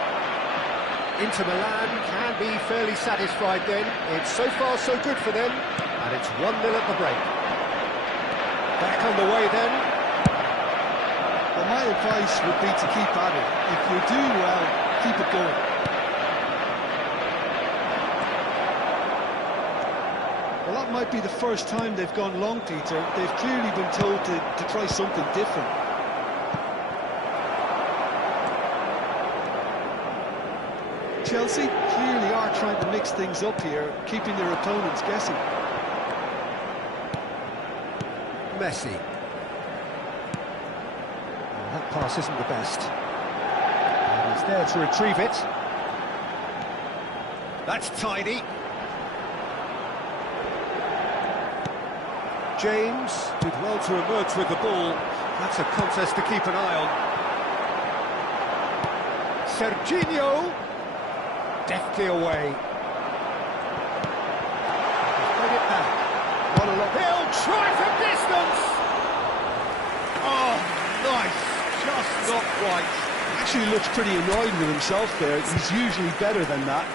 Inter Milan can be fairly satisfied then. It's so far so good for them, and it's 1-0 at the break. Back on the way then. Well, my advice would be to keep at it. If you're doing well, keep it going. Well, that might be the first time they've gone long, Peter. They've clearly been told to try something different. Chelsea clearly are trying to mix things up here, keeping their opponents guessing. Messi. Well, that pass isn't the best. And he's there to retrieve it. That's tidy. James did well to emerge with the ball. That's a contest to keep an eye on. Serginho, deftly away. He's played it back. What a look. He'll try from distance. Oh, nice. Just not quite. Actually looks pretty annoyed with himself there. He's usually better than that.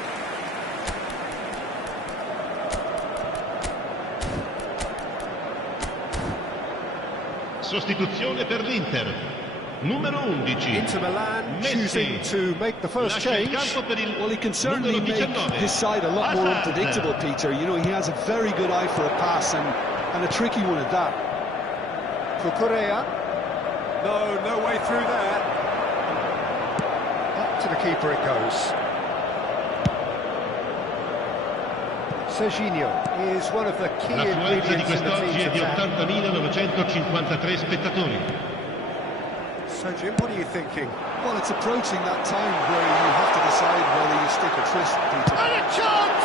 Sostituzione per l'Inter. Numero 11. Inter Milan choosing to make the first change. Well, he can certainly make his side a lot more unpredictable, Peter. You know, he has a very good eye for a pass and a tricky one at that. Cucurella. No way through there. Up to the keeper it goes. Serginho is one of the key L'affluenza di ingredients in the quest'oggi è team's di attack. 80.953 spettatori. So Jim, what are you thinking? Well, it's approaching that time where you have to decide whether you stick or twist, Peter. And a chance!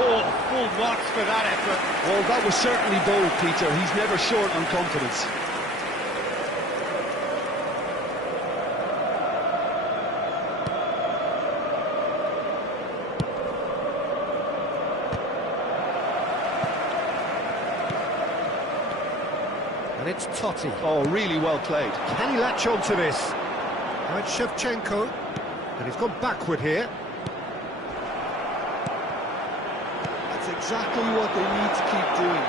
Oh, full marks for that effort. Well, that was certainly bold, Peter. He's never short on confidence. And it's Totti. Oh, really well played. Can he latch on to this? Now it's Shevchenko. And he's gone backward here. That's exactly what they need to keep doing.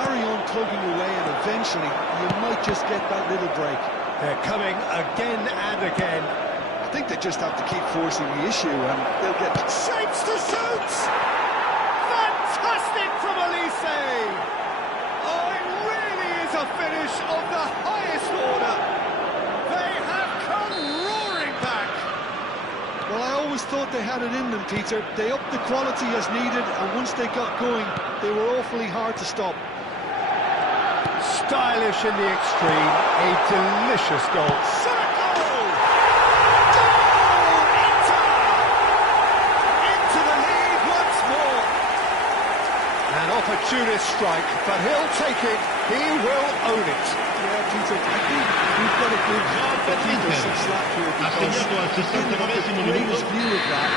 Carry on tugging away, and eventually you might just get that little break. They're coming again and again. I think they just have to keep forcing the issue and they'll get... Shapes to shoot! Fantastic from Elise! Oh, it really is a finish of the highest order. They have come roaring back. Well, I always thought they had it in them, Peter. They upped the quality as needed, and once they got going, they were awfully hard to stop. Stylish in the extreme, a delicious goal. Circle! Goal! Inter! Into the lead once more. An opportunist strike, but he'll take it. He will own it. Yeah, Peter, I think we've got to give the keeper some slack here because he didn't have the greatest view of that,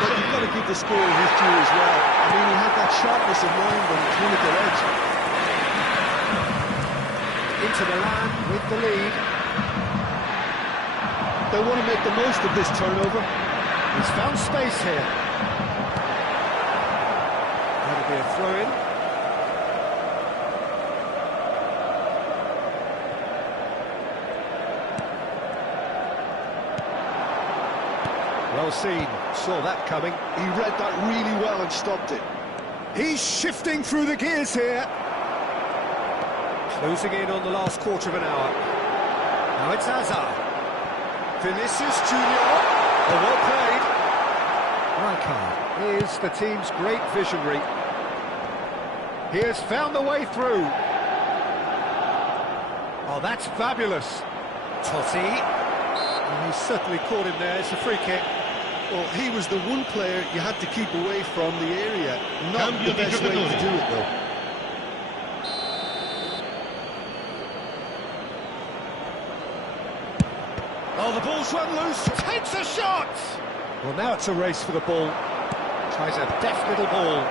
but you've got to give the scorer his due as well. I mean, he had that sharpness of mind when he threw at the edge. Into the land with the lead. They want to make the most of this turnover. He's found space here. That'll be a throw-in. Well seen, saw that coming. He read that really well and stopped it. He's shifting through the gears here. Closing in on the last quarter of an hour. Now it's Hazard. Vinicius Junior. Oh, well played. Rijkaard is the team's great visionary. He has found the way through. Oh, that's fabulous. Totti. And he's certainly caught him there. It's a free kick. Well, he was the one player you had to keep away from the area. Not the best way to do it, though. Oh, the ball's run loose. Takes a shot. Well, now it's a race for the ball. Tries a deft little ball.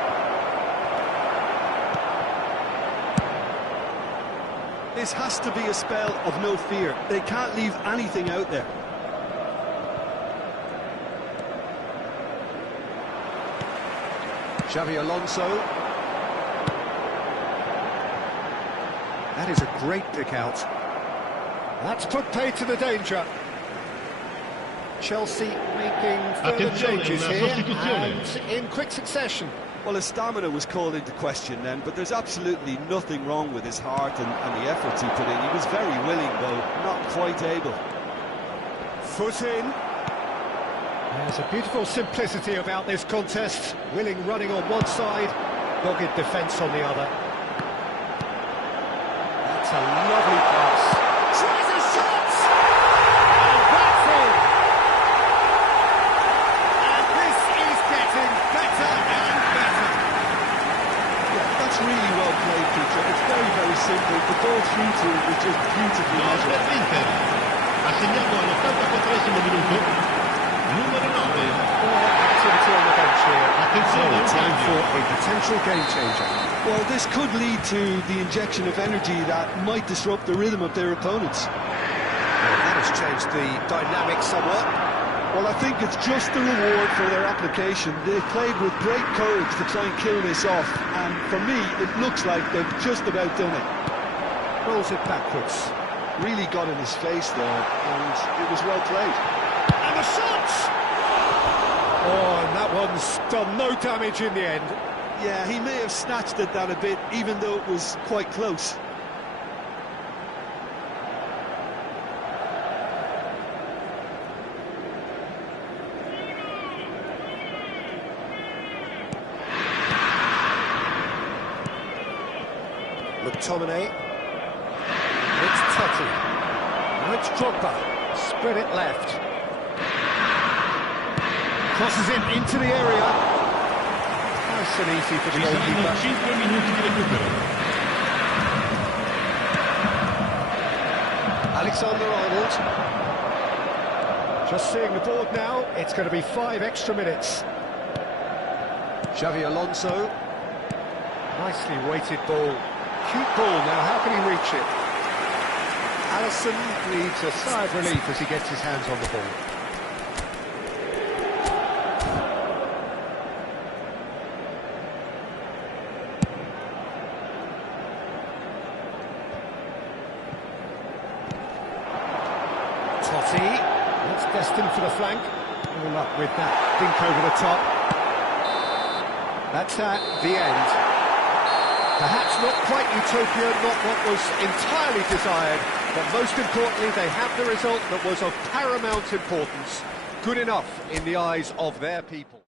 This has to be a spell of no fear. They can't leave anything out there. Xavi Alonso. That is a great pick out. That's put pay to the danger. Chelsea making further changes here and in quick succession. Well, his stamina was called into question then, but there's absolutely nothing wrong with his heart and the efforts he put in. He was very willing, though, not quite able. Foot in. There's a beautiful simplicity about this contest. Willing running on one side, dogged defence on the other. That's a lovely pass. Tries a shot! And that's in! And this is getting better and better. Yeah, that's really well played, Peter. It's very, very simple. The ball through to him was just beautifully measured. L'Inter ha segnato all'84esimo minuto. Numero 9. Activity on the bench here. Attenzione, un Time cambio. for a potential game changer. Well, this could lead to the injection of energy that might disrupt the rhythm of their opponents. Well, that has changed the dynamic somewhat. Well, I think it's just the reward for their application. They've played with great courage to try and kill this off, and for me, it looks like they've just about done it. Rolls it backwards. Really got in his face there, and it was well played. And the shot! Oh, and that one's done no damage in the end. Yeah, he may have snatched at that a bit, even though it was quite close. McTominay. It's Totti. Now it's Drogba. Spread it left. Crosses it into the area. Nice and easy for the Ci saranno goalkeeper. 5 minuti di recupero. Alexander-Arnold. Just seeing the board now, it's going to be 5 extra minutes. Xavi Alonso. Nicely weighted ball. Cute ball now, how can he reach it? Alisson breathes a sigh of relief as he gets his hands on the ball. Totti, that's destined for the flank. All up with that dink over the top. That's at the end. Perhaps not quite utopia, not what was entirely desired, but most importantly, they have the result that was of paramount importance. Good enough in the eyes of their people.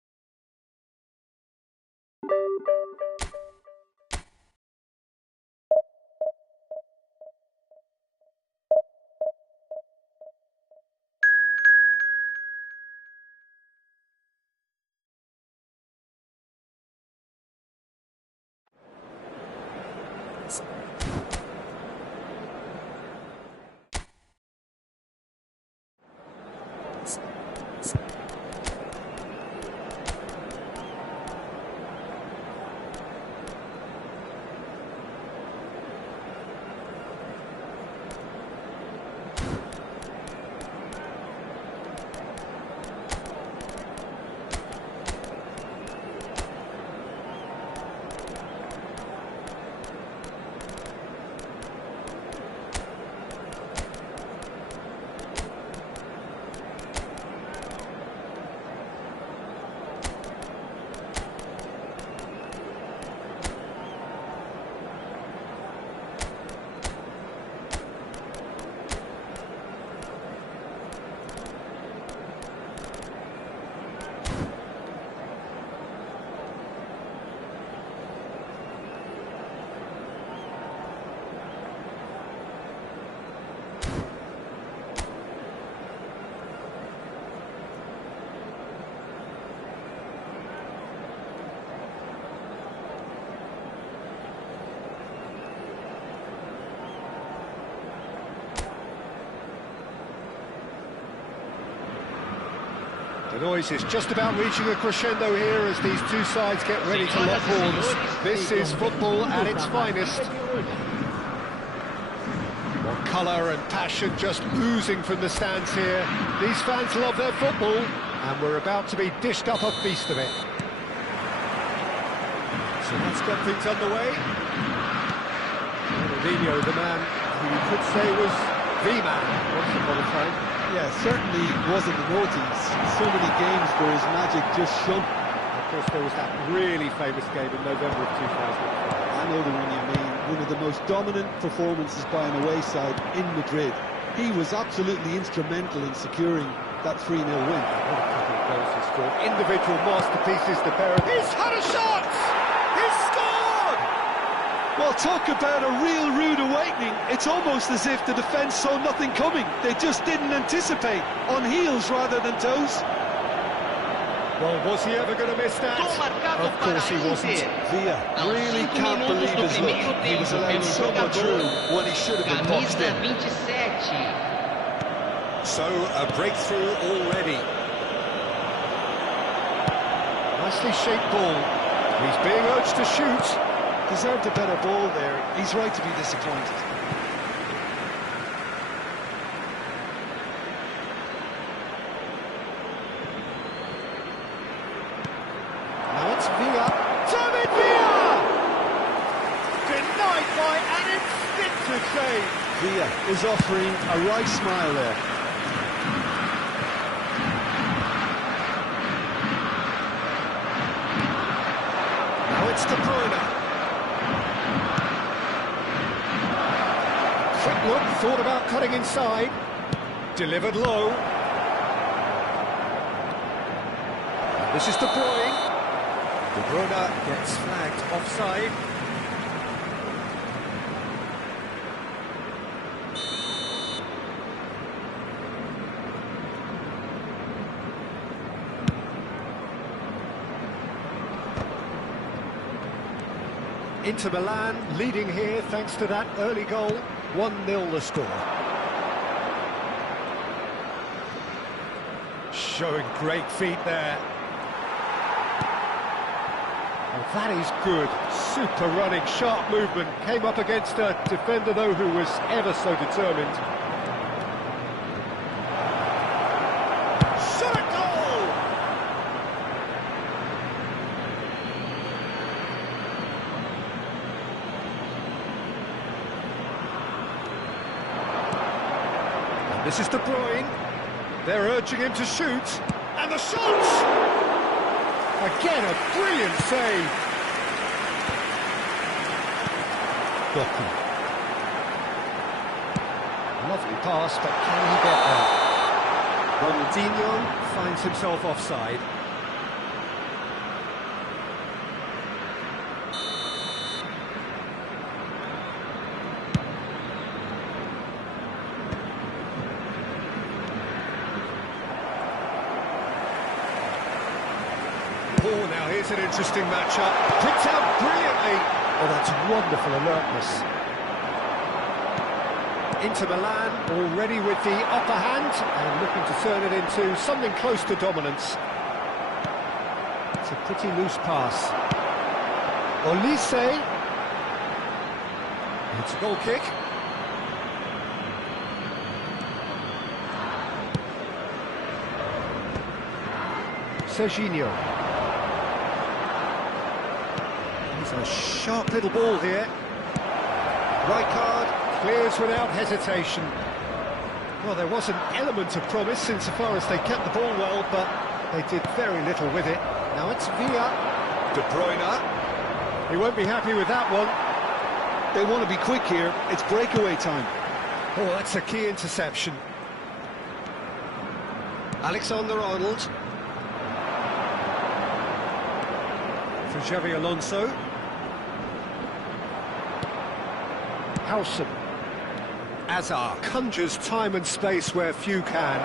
The noise is just about reaching a crescendo here as these two sides get ready to lock horns. This is football at its finest. Well, colour and passion just oozing from the stands here. These fans love their football, and we're about to be dished up a feast of it. So that's got things underway. Ronaldinho, the man who you could say was the man once upon a time. Yeah, certainly wasn't the noughties. So many games where his magic just shone. Of course, there was that really famous game in November of 2005. I know the one you mean. One of the most dominant performances by an away side in Madrid. He was absolutely instrumental in securing that 3-0 win. What a couple of goals he scored. Individual masterpieces to bear. He's had a shot! He's scored! Well, talk about a real rude awakening. It's almost as if the defence saw nothing coming. They just didn't anticipate, on heels rather than toes. Well, was he ever going to miss that? Of course he wasn't. Villa really can't believe his luck. He was allowed so much room when he should have been boxed in. So, a breakthrough already. Nicely shaped ball. He's being urged to shoot. Deserved a better ball there. He's right to be disappointed. Now it's Villa. David Villa! Denied by an instinctive save. Villa is offering a right smile there. Now it's De Bruyne. Quick look, thought about cutting inside. Delivered low. This is De Bruyne. De Bruyne gets flagged offside. Inter Milan leading here thanks to that early goal. 1-0 the score. Showing great feet there. Well, that is good. Super running, sharp movement. Came up against a defender, though, who was ever so determined. Shot at goal! And this is De Bruyne. They're urging him to shoot. And the shot! Again, a brilliant save. Goku. Lovely pass, but can he get there? Ronaldinho finds himself offside. Oh, now here's an interesting matchup. Picked out brilliantly. Oh, that's wonderful alertness. Inter Milan already with the upper hand and looking to turn it into something close to dominance. It's a pretty loose pass. Olise. It's a goal kick. Serginho. It's a sharp little ball here. Rijkaard clears without hesitation. Well, there was an element of promise insofar as they kept the ball well, but they did very little with it. Now it's Villa. De Bruyne. He won't be happy with that one. They want to be quick here. It's breakaway time. Oh, that's a key interception. Alexander-Arnold. For Xavi Alonso. Howson. Azar conjures time and space where few can.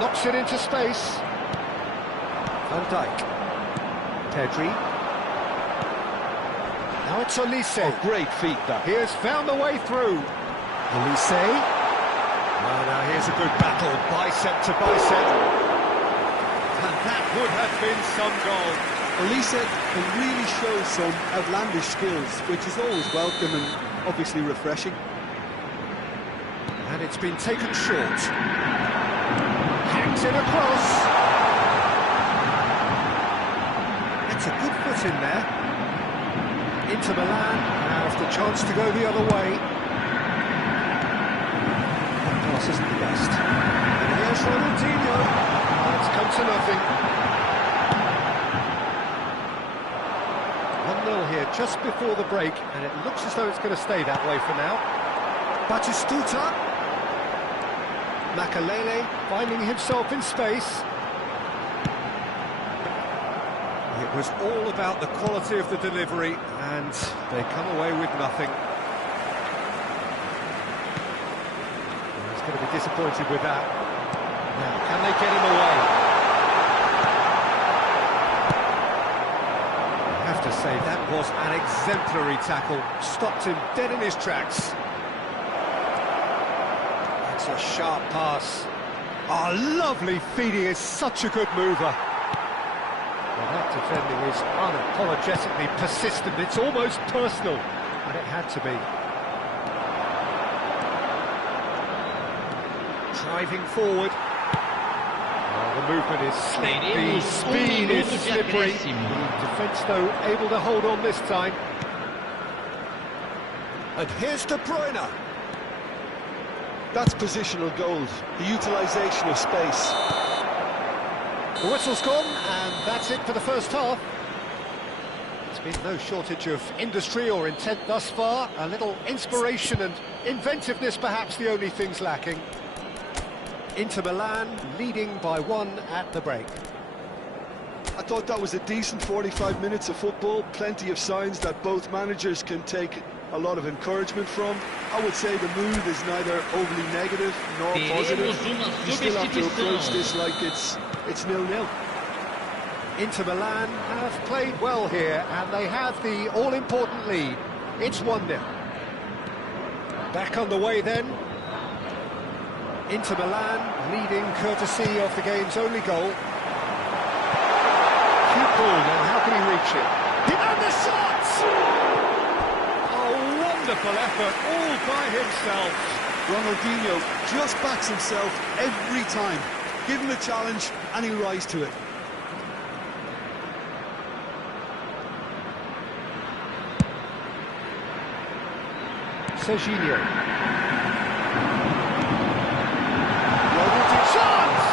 Knocks it into space. Van Dijk. Pedri. Now it's Olise. Oh, great feet, that. He has found the way through. Olise. Well, now here's a good battle, bicep to bicep. And that would have been some goal. Olise can really show some outlandish skills, which is always welcome and obviously refreshing. And it's been taken short. Hangs it across. That's a good foot in there. Inter Milan have the chance to go the other way. That pass isn't the best. And here's Ronaldinho. It's come to nothing. 1-0 here just before the break, and it looks as though it's going to stay that way for now. Batistuta. Makalele finding himself in space. It was all about the quality of the delivery, and they come away with nothing. He's going to be disappointed with that. Now, can they get him away? I have to say, that was an exemplary tackle. Stopped him dead in his tracks. That's a sharp pass. Oh, lovely feed. He is such a good mover. Well, that defending is unapologetically persistent. It's almost personal, and it had to be. Driving forward. Well, the movement is slick, the speed is slippery. The defence, though, able to hold on this time. And here's De Bruyne. That's positional gold, the utilisation of space. The whistle's gone, and that's it for the first half. There's been no shortage of industry or intent thus far. A little inspiration and inventiveness, perhaps the only things lacking. Inter Milan leading by 1 at the break. I thought that was a decent 45 minutes of football. Plenty of signs that both managers can take a lot of encouragement from. I would say the mood is neither overly negative nor positive. You still have to approach this like it's 0-0. Inter Milan have played well here, and they have the all-important lead. It's 1-0. Back on the way then. Inter Milan leading courtesy of the game's only goal. Cute ball now, how can he reach it? remarkable effort all by himself. Ronaldinho just backs himself every time. Give him a challenge and he'll rise to it. Serginho. Ronaldinho chance!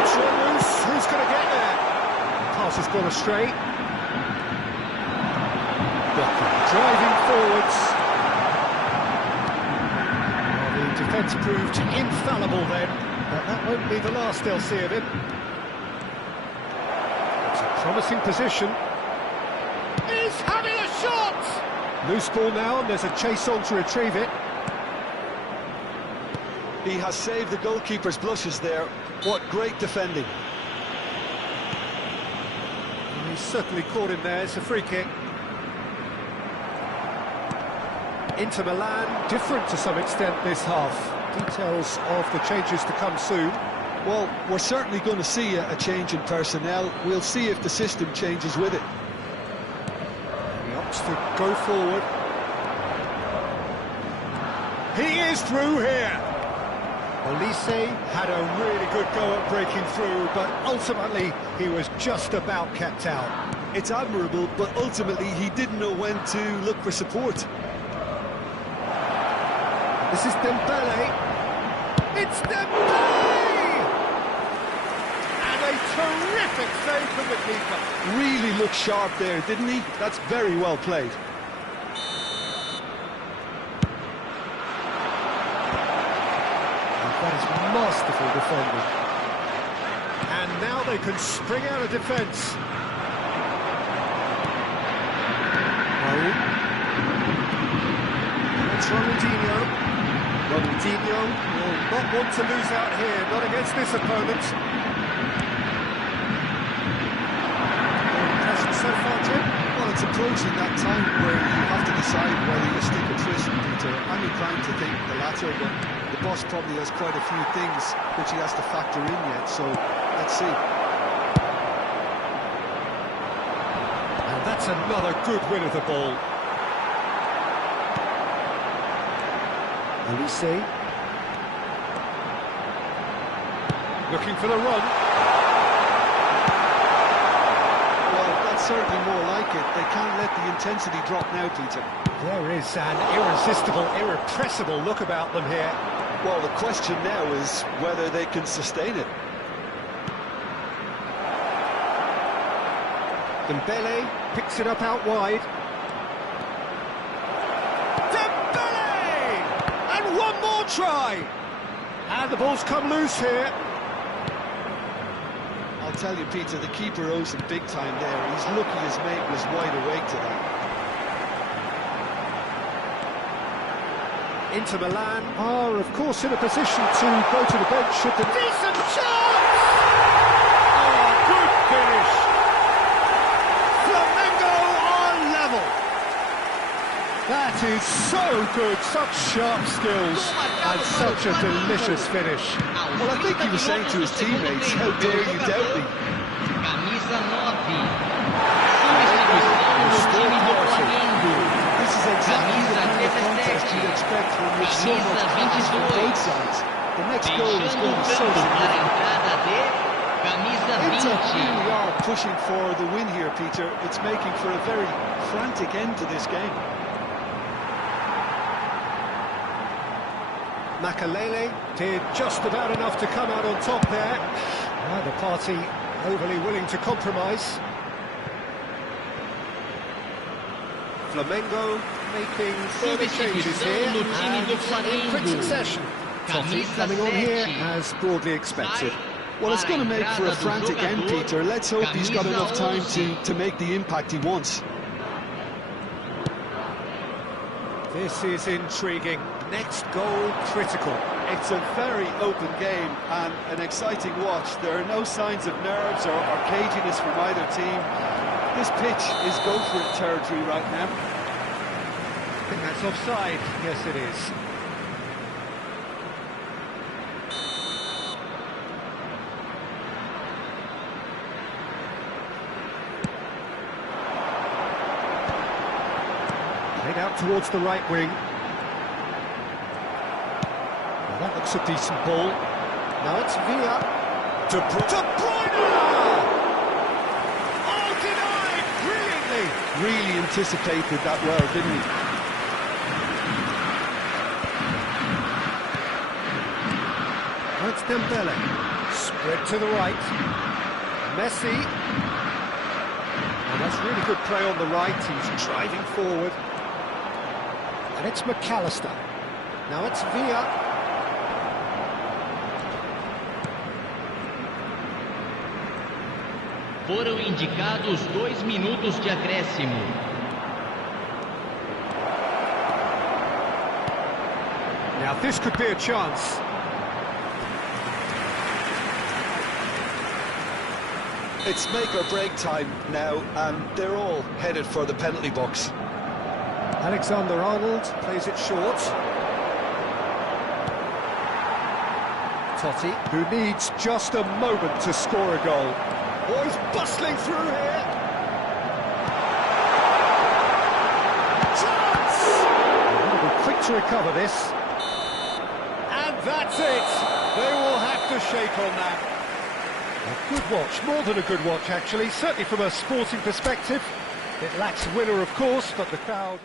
It's run loose. Who's going to get there? Pass has gone astray. Driving forwards. Well, the defence proved infallible then, but that won't be the last they'll see of him. It's a promising position. He's having a shot! Loose ball now, and there's a chase on to retrieve it. He has saved the goalkeeper's blushes there. What great defending. And he's certainly caught him there. It's a free kick. Inter Milan, different to some extent this half. Details of the changes to come soon. Well, we're certainly going to see a change in personnel. We'll see if the system changes with it. He opts to go forward. He is through here. Olise had a really good go at breaking through, but ultimately he was just about kept out. It's admirable, but ultimately he didn't know when to look for support. This is Dembele. It's Dembele! And a terrific save from the keeper. Really looked sharp there, didn't he? That's very well played. And that is masterful defending. And now they can spring out of defence. It's Ronaldinho. Ronaldinho will not want to lose out here, not against this opponent. Impression so far, Jim? Well, it's approaching that time where you have to decide whether you stick or twist, Peter. I'm inclined to think the latter, but the boss probably has quite a few things which he has to factor in yet, so let's see. And that's another good win of the ball. Olise. Looking for the run. Well, that's certainly more like it. They can't let the intensity drop now, Peter. There is an irresistible, irrepressible look about them here. Well, the question now is whether they can sustain it. Dembele picks it up out wide. One more try! And the ball's come loose here. I'll tell you, Peter, the keeper owes him big time there. He's lucky his mate was wide awake to that. Inter Milan are, of course, in a position to go to the bench should the... Decent chance! Oh, good finish! Flamengo are level! That is so good, such sharp skills, and such a delicious finish. Well, I think he was saying to his teammates, how dare you doubt me? Camisa 9. This is exactly the kind of contest you'd expect when you've so much pass from both sides. The next goal is going to be so significant. Inter really are pushing for the win here, Peter. It's making for a very frantic end to this game. Makalele did just about enough to come out on top there. Neither party overly willing to compromise. Flamengo making further changes here, and in quick succession. Totti coming on here as broadly expected. Well, it's going to make for a frantic end, Peter. Let's hope he's got enough time to make the impact he wants. This is intriguing. Next goal critical. It's a very open game and an exciting watch. There are no signs of nerves or caginess from either team. This pitch is go-for-it territory right now. I think that's offside. Yes, it is. Played out towards the right wing. looks a decent ball. Now it's Villa. De Bruyne! Oh, denied! Brilliantly! Really anticipated that well, didn't he? That's Dembele. Spread to the right. Messi. And that's really good play on the right. He's driving forward. And it's McAllister. Now it's Villa. Foram indicados 2 minutos de acréscimo. Now this could be a chance. It's make or break time now, and they're all headed for the penalty box. Alexander-Arnold plays it short. Totti, who needs just a moment to score a goal. Oh, he's bustling through here. Chance! They'll be quick to recover this. And that's it. They will have to shake on that. A good watch, more than a good watch actually, certainly from a sporting perspective. It lacks a winner, of course, but the crowd...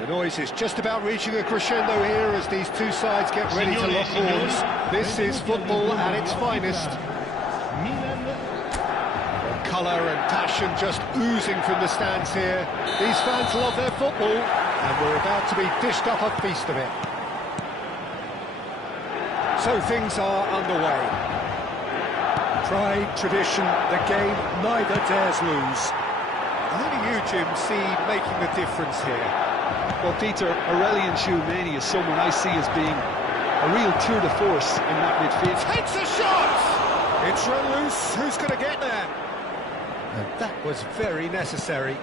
The noise is just about reaching a crescendo here as these two sides get ready to lock horns. This is football at its finest. Colour and passion just oozing from the stands here. These fans love their football, and we're about to be dished up a feast of it. So things are underway. Pride, tradition, the game neither dares lose. How do you, Jim, see making the difference here? Well, Peter, Aurelian Tchouameni is someone I see as being a real tour de force in that midfield. Takes a shot! It's run loose. Who's going to get there? And that was very necessary.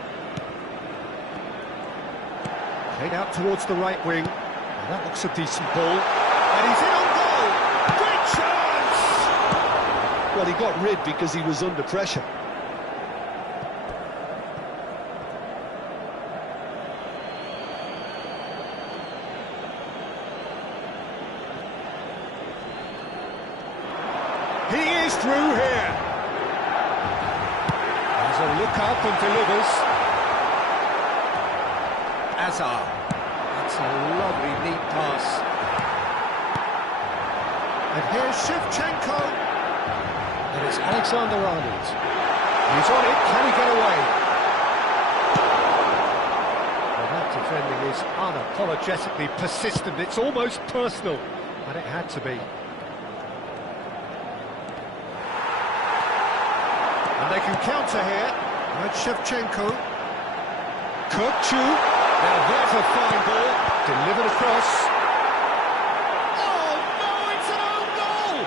Played out towards the right wing. Well, that looks a decent ball. And he's in on goal! Great chance! Well, he got rid because he was under pressure. He is through here. There's a look up and delivers. Azar. That's a lovely, neat pass. And here's Shevchenko. And it's Alexander-Arnold. He's on it. Can he get away? Well, that defending is unapologetically persistent. It's almost personal. And it had to be. They can counter here. That's Shevchenko. Kirkchu. Now there's a fine ball. Delivered across. Oh no, it's an own goal!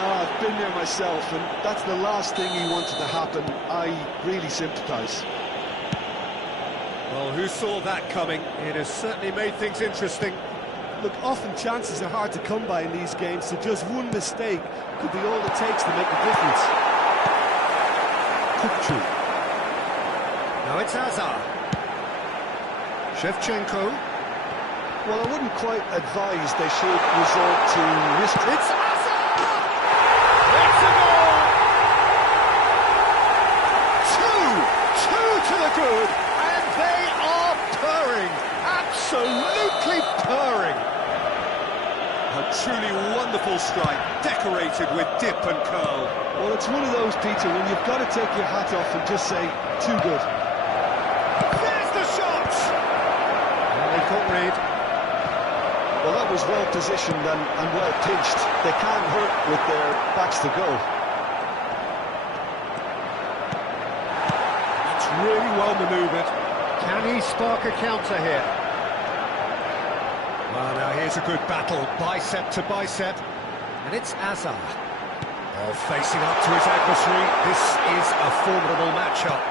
I've been there myself, and that's the last thing he wanted to happen. I really sympathise. Well, who saw that coming? It has certainly made things interesting. Look, often chances are hard to come by in these games, so just one mistake could be all it takes to make the difference. Kupchu. Now it's Hazard. Shevchenko. Well, I wouldn't quite advise they should resort to risk. It's Hazard! It's a goal! Two to the good, and they are purring, absolutely purring. A truly wonderful strike, decorated with dip and curl. Well, it's one of those, Peter, when you've got to take your hat off and just say, too good. There's the shot! And they can't read. Well, that was well positioned and well pitched. They can't hurt with their backs to go. It's really well manoeuvred. Can he spark a counter here? Well, now here's a good battle, bicep to bicep. And it's Hazard. Oh, facing up to his adversary. This is a formidable matchup.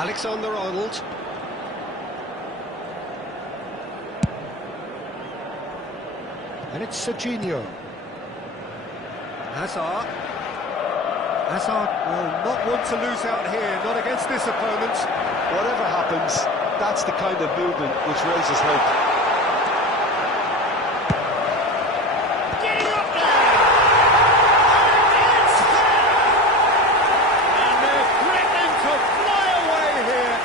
Alexander-Arnold. And it's Serginho. Hazard. Hazard will not want to lose out here, not against this opponent. Whatever happens, that's the kind of movement which raises hope. Getting up there! And it's there! And they're threatening to fly away here.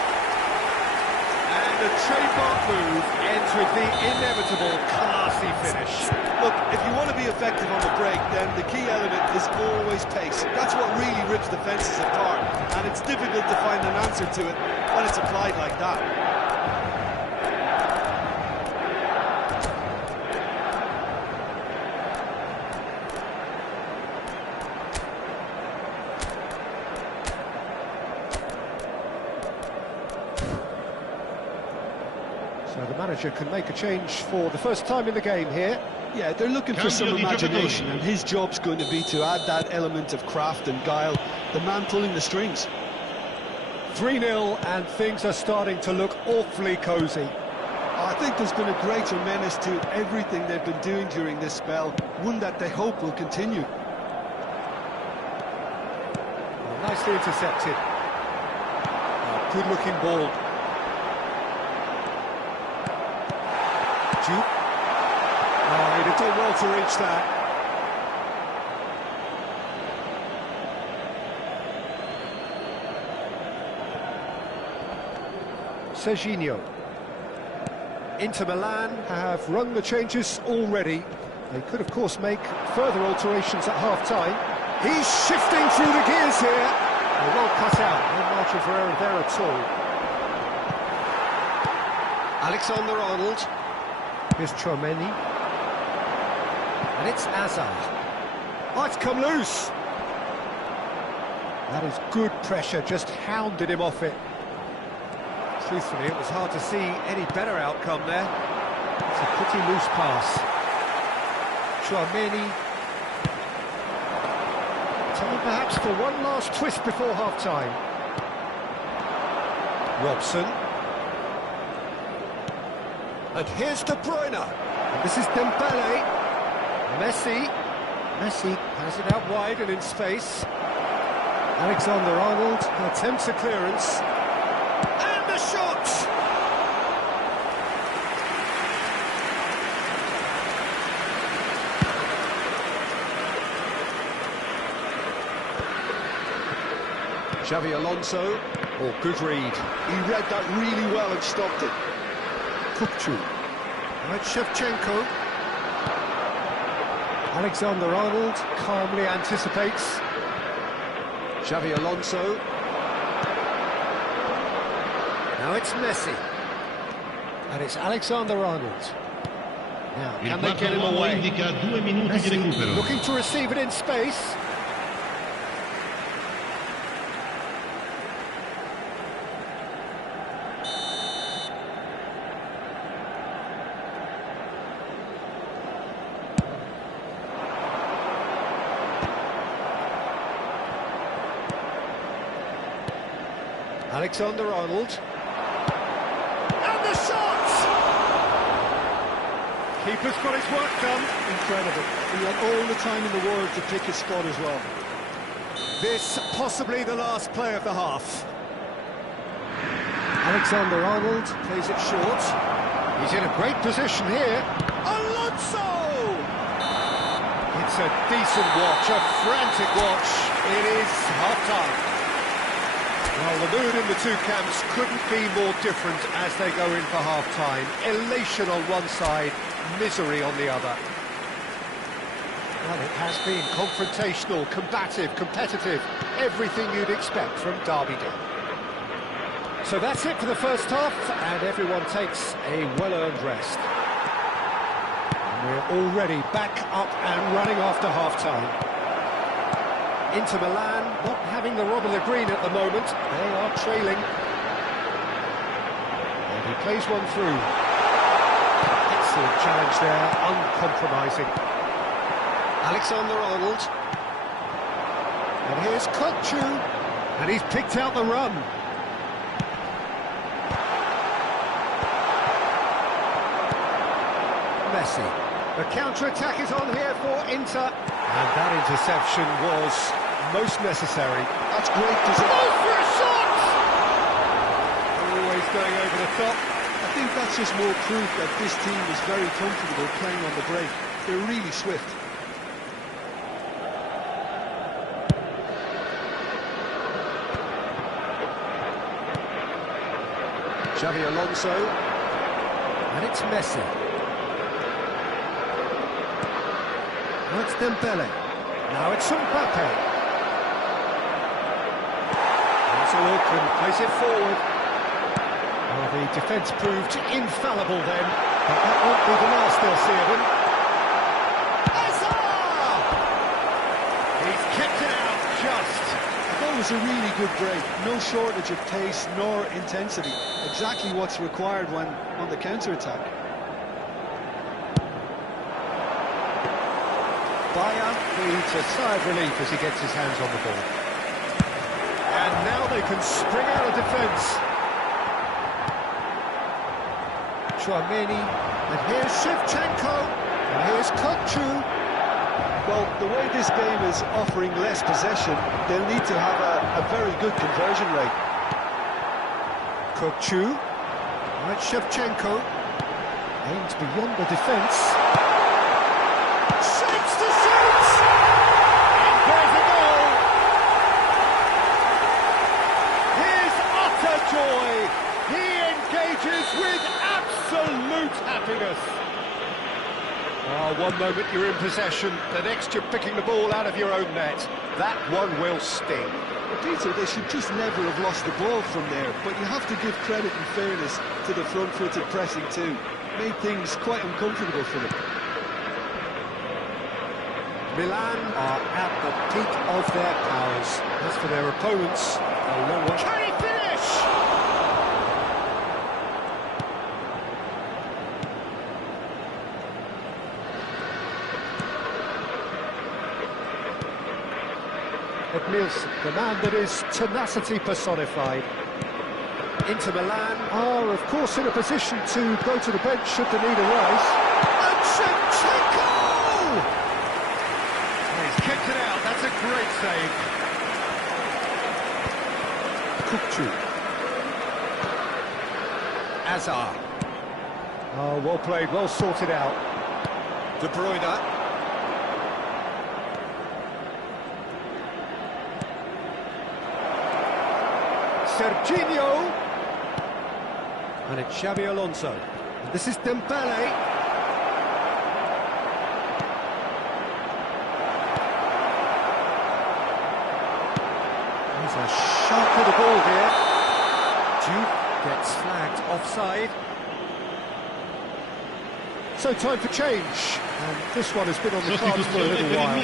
And the trademark move ends with the inevitable classy finish. Look, if you want to be effective on the break, then the key element is always pace. That's what really rips defences apart, and it's difficult to find an answer to it when it's applied like that. So the manager can make a change for the first time in the game here. Yeah, they're looking for some imagination, and his job's going to be to add that element of craft and guile, the man pulling the strings. 3-0, and things are starting to look awfully cosy. I think there's been a greater menace to everything they've been doing during this spell, one that they hope will continue. Well, nicely intercepted. Good-looking ball. Duke. Oh, he'd have done well to reach that. Serginho. Inter Milan have rung the changes already. They could, of course, make further alterations at half-time. He's shifting through the gears here. Well cut out, no margin for error there at all. Alexander-Arnold. Here's Chouameni. And it's Hazard. Oh, it's come loose. That is good pressure, just hounded him off it. Truthfully, it was hard to see any better outcome there. It's a pretty loose pass. Chouameni. Time perhaps for one last twist before half-time. Robson. And here's De Bruyne. And this is Dembele. Messi. Messi has it out wide and in space. Alexander-Arnold attempts a clearance. And the shot! Xavi Alonso. Oh, good read. He read that really well and stopped it. Kupchu. Right, Shevchenko. Alexander-Arnold calmly anticipates. Xavi Alonso. Now it's Messi. And it's Alexander-Arnold. Now, can they get him away? Messi looking to receive it in space. Alexander-Arnold. shot! Keeper's got his work done. Incredible. He had all the time in the world to pick his spot as well. This possibly the last play of the half. Alexander-Arnold plays it short. He's in a great position here. Alonso! It's a decent watch, a frantic watch. It is half-time. Well, the mood in the two camps couldn't be more different as they go in for half-time. Elation on one side, misery on the other. Well, it has been confrontational, combative, competitive, everything you'd expect from Derby Day. So that's it for the first half, and everyone takes a well-earned rest. And we're already back up and running after half-time. Inter Milan not having the rub of the green at the moment. They are trailing. And he plays one through. Excellent challenge there, uncompromising. Alexander-Arnold. And here's Kochu. And he's picked out the run. Messi. The counter-attack is on here for Inter. And that interception was most necessary. That's great design. Oh, for a shot! Always going over the top. I think that's just more proof that this team is very comfortable playing on the break. They're really swift. Xabi Alonso. And it's Messi. Now it's Dembele. Now it's Mbappe. It's a look and plays it forward. Well, the defence proved infallible then, but that won't be the last they'll see of him. Hazard! He's kept it out just. That was a really good break. No shortage of pace nor intensity. Exactly what's required when on the counter-attack. Bayern needs a sigh of relief as he gets his hands on the ball. And now they can spring out of defence. Chouameni, and here's Shevchenko, and here's Kochu. Well, the way this game is offering less possession, they'll need to have a very good conversion rate. Kochu, right, Shevchenko, aims beyond the defence. Shapes to shoot! And there's a goal! His utter joy! He engages with absolute happiness. Oh, one moment you're in possession, the next you're picking the ball out of your own net. That one will sting. But Peter, they should just never have lost the ball from there, but you have to give credit and fairness to the front-footed pressing too. Made things quite uncomfortable for them. Milan are at the peak of their powers. As for their opponents, a long one. Can he finish? Nielsen, the man that is tenacity personified. Inter Milan are, of course, in a position to go to the bench should the need arise. And Shevchenko! He's kicked it out, that's a great save. Kochu. Hazard. Oh, well played, well sorted out. De Bruyne. Serginho, and it's Xabi Alonso, and this is Dembele. There's a sharp little ball here. Duke gets flagged offside. So time for change, and this one has been on the cards for a little while.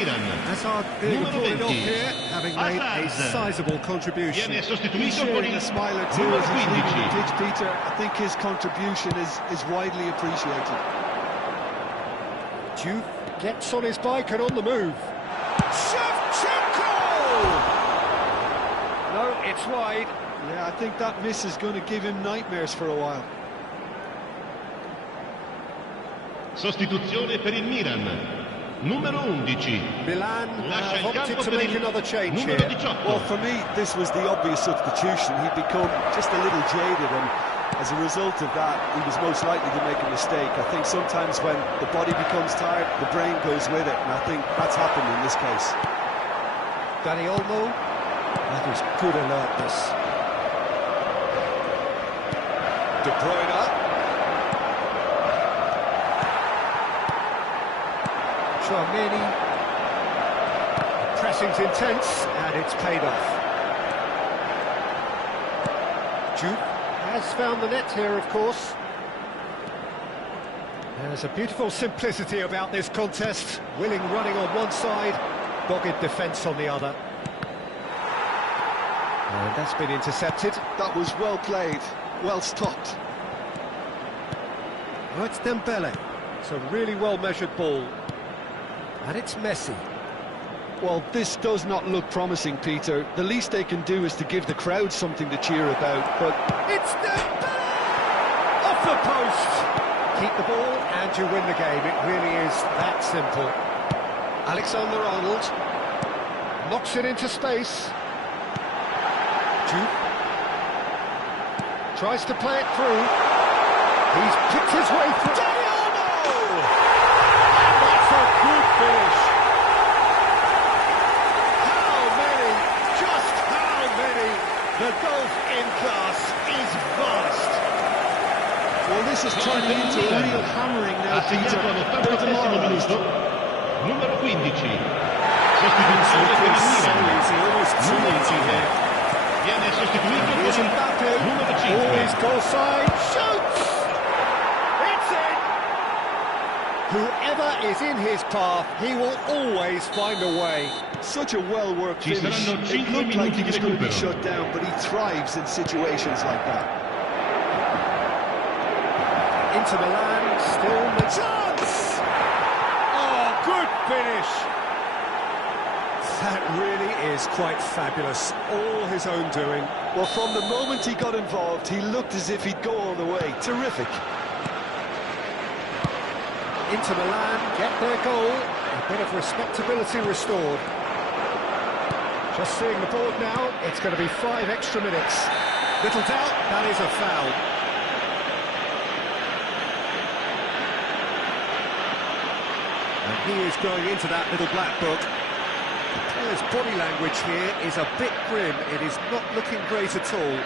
Hazard being brought off here, having made a sizable contribution. He's sharing a smile or two as he's leaving the pitch, Peter. I think his contribution is widely appreciated. Duke gets on his bike and on the move. Shevchenko! No, it's wide. Yeah, I think that miss is going to give him nightmares for a while. Sostituzione per il Milan. Numero 11. Milan Lascia il have opted campo to per make il another change numero here. 18. Well, for me, this was the obvious substitution. He'd become just a little jaded, and as a result of that, he was most likely to make a mistake. I think sometimes when the body becomes tired, the brain goes with it, and I think that's happened in this case. Danny Olmo, that is good alertness. De Bruyne. Chouameni. The pressing's intense, and it's paid off. Jude has found the net here, of course. There's a beautiful simplicity about this contest. Willing running on one side, dogged defence on the other. And that's been intercepted. That was well played, well stopped. Oh, it's Dembele. It's a really well-measured ball. And it's Messi. Well, this does not look promising, Peter. The least they can do is to give the crowd something to cheer about, but... It's Dembele! Off the post! Keep the ball and you win the game. It really is that simple. Alexander-Arnold knocks it into space. Jude tries to play it through. He's picked his way through. And that's a good finish. How many? Just how many? The golf in class is vast. Well, this is turning into a real hammering now, Peter. Assegnato all'87° minuto. Numero 15. Sostituzione per il Milan. Almost too easy here. Viene sostituito Here's con il Mbappe. numero Ball is 5. goal side. Shoots! It's in! Whoever is in his path, he will always find a way. Such a well-worked Ci finish. saranno It 5 looked like he minuti was di going to be recupero. shut down, but he thrives in situations like that. Inter Milan still the chance! Oh, good finish! That really is quite fabulous. All his own doing. Well, from the moment he got involved, he looked as if he'd go all the way. Terrific. Inter Milan get their goal. A bit of respectability restored. Just seeing the board now, it's going to be 5 extra minutes. Little doubt, that is a foul. And he is going into that little black book. The player's body language here is a bit grim. It is not looking great at all.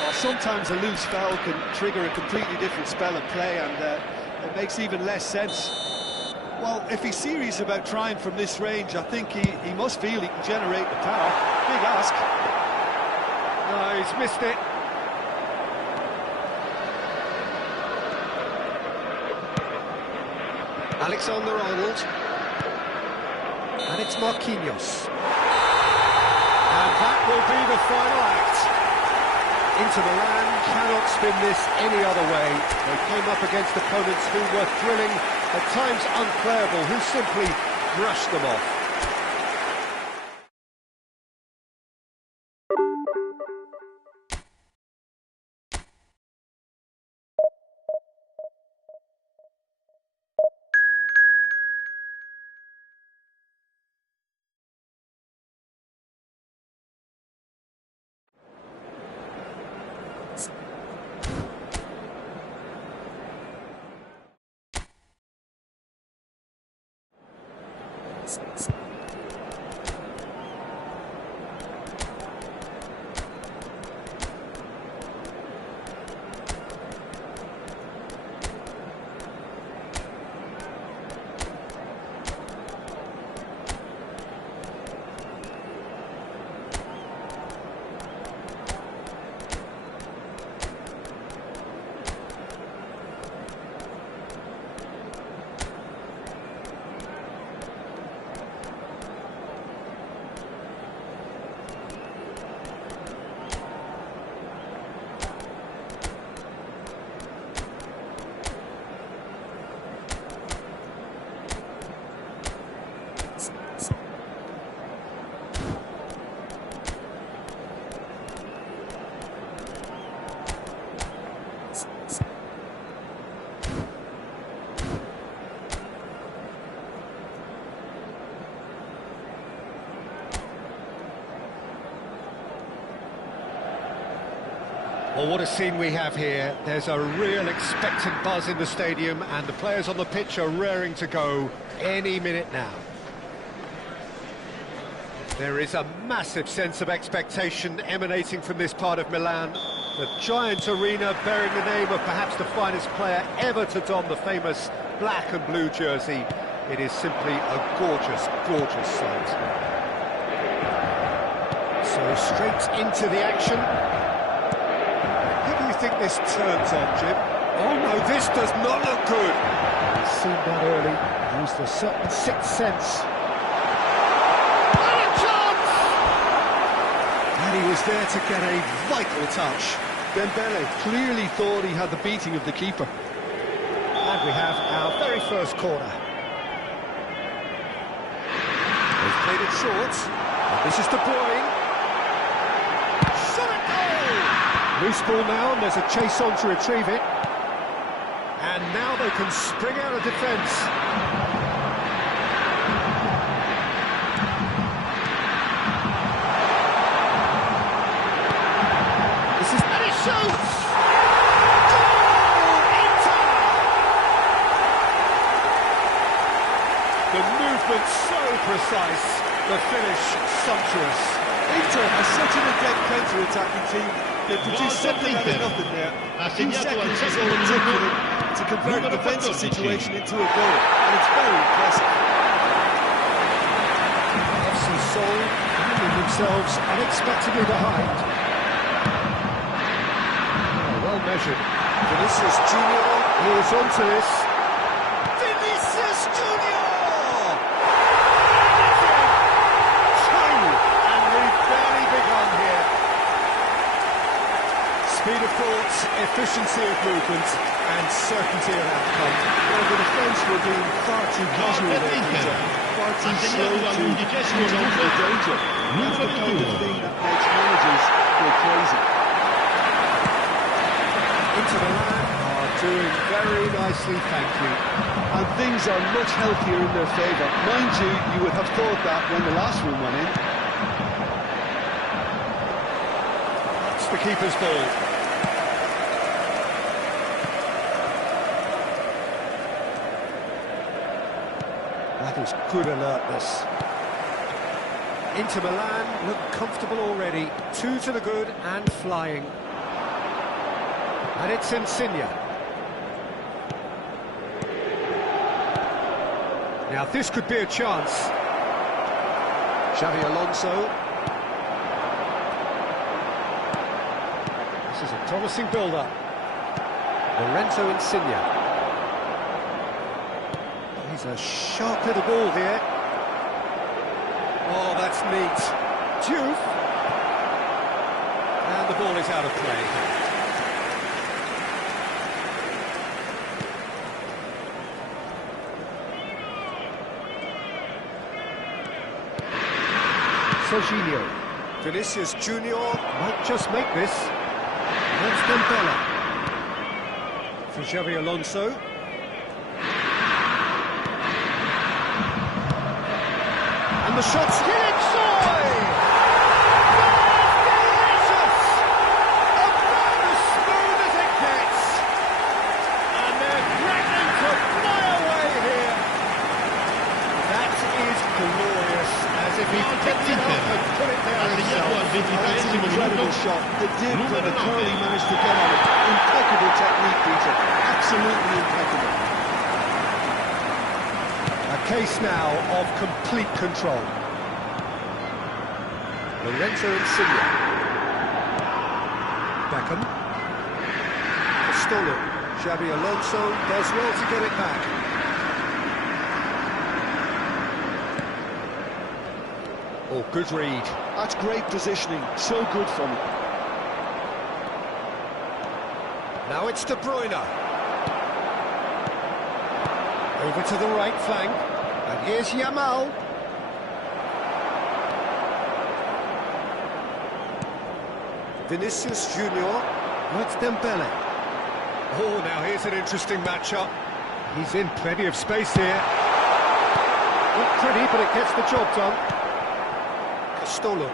Well, sometimes a loose foul can trigger a completely different spell of play, and it makes even less sense. Well, if he's serious about trying from this range, I think he must feel he can generate the power. Big ask. No, he's missed it. Alexander-Arnold. And it's Marquinhos. And that will be the final act. Inter Milan cannot spin this any other way. They came up against opponents who were thrilling, at times unplayable, who simply brushed them off. Well, what a scene we have here. There's a real expectant buzz in the stadium, and the players on the pitch are raring to go any minute now. There is a massive sense of expectation emanating from this part of Milan. The giant arena bearing the name of perhaps the finest player ever to don the famous black and blue jersey. It is simply a gorgeous, gorgeous sight. So straight into the action. Who do you think this turns on, Jim? Oh no, this does not look good. He's seen that early, used a certain sixth sense. And he was there to get a vital touch. Dembele clearly thought he had the beating of the keeper. And we have our very first corner. They've played it short. And this is De Bruyne. Shot it goal! Loose ball now, and there's a chase on to retrieve it. And now they can spring out of defence. Shoots! Goal! Inter! The movement so precise, the finish sumptuous. Inter are such an adept counter-attacking team. They produced something out of nothing there. A few seconds is all it took for them to convert a defensive situation into a goal, and it's very impressive. FC Seoul finding themselves unexpectedly behind. Measured. Vinicius Junior, he is onto this. Vinicius Junior! Two, and we've barely begun here. Speed of thought, efficiency of movement, and certainty of outcome. Well, the defence were being far too casual there, Peter. Far too slow to shoot into the danger. That's the kind of thing that makes managers go crazy. Inter Milan are doing very nicely, thank you. And things are much healthier in their favour. Mind you, you would have thought that when the last one went in. It's the keeper's ball. That is good alertness. Inter Milan look comfortable already. 2 to the good and flying. And it's Insigne. Now this could be a chance. Xavi Alonso. This is a promising build-up. Lorenzo Insigne. He's a sharp little ball here. Oh, that's neat. Diouf. And the ball is out of play. Jorginho. Vinicius Junior might just make this. That's Dembele. For Xavi Alonso. And the shot's Soy! Delicious! About as smooth as it gets. And they're threatening to fly away here. That is glorious. As if he picked it up and put it there himself. That's an incredible shot. The dip and the curl he managed to get on it. Impeccable technique, Peter. Absolutely impeccable. A case now of complete control. Lorenzo Insigne. Beckham. Castolo. Xabi Alonso does well to get it back. Oh, good read. That's great positioning. So good from him. Now it's De Bruyne. Over to the right flank. And here's Yamal. Vinicius Junior. That's Dembele. Oh, now here's an interesting matchup. He's in plenty of space here. Not pretty, but it gets the job done. Castolo.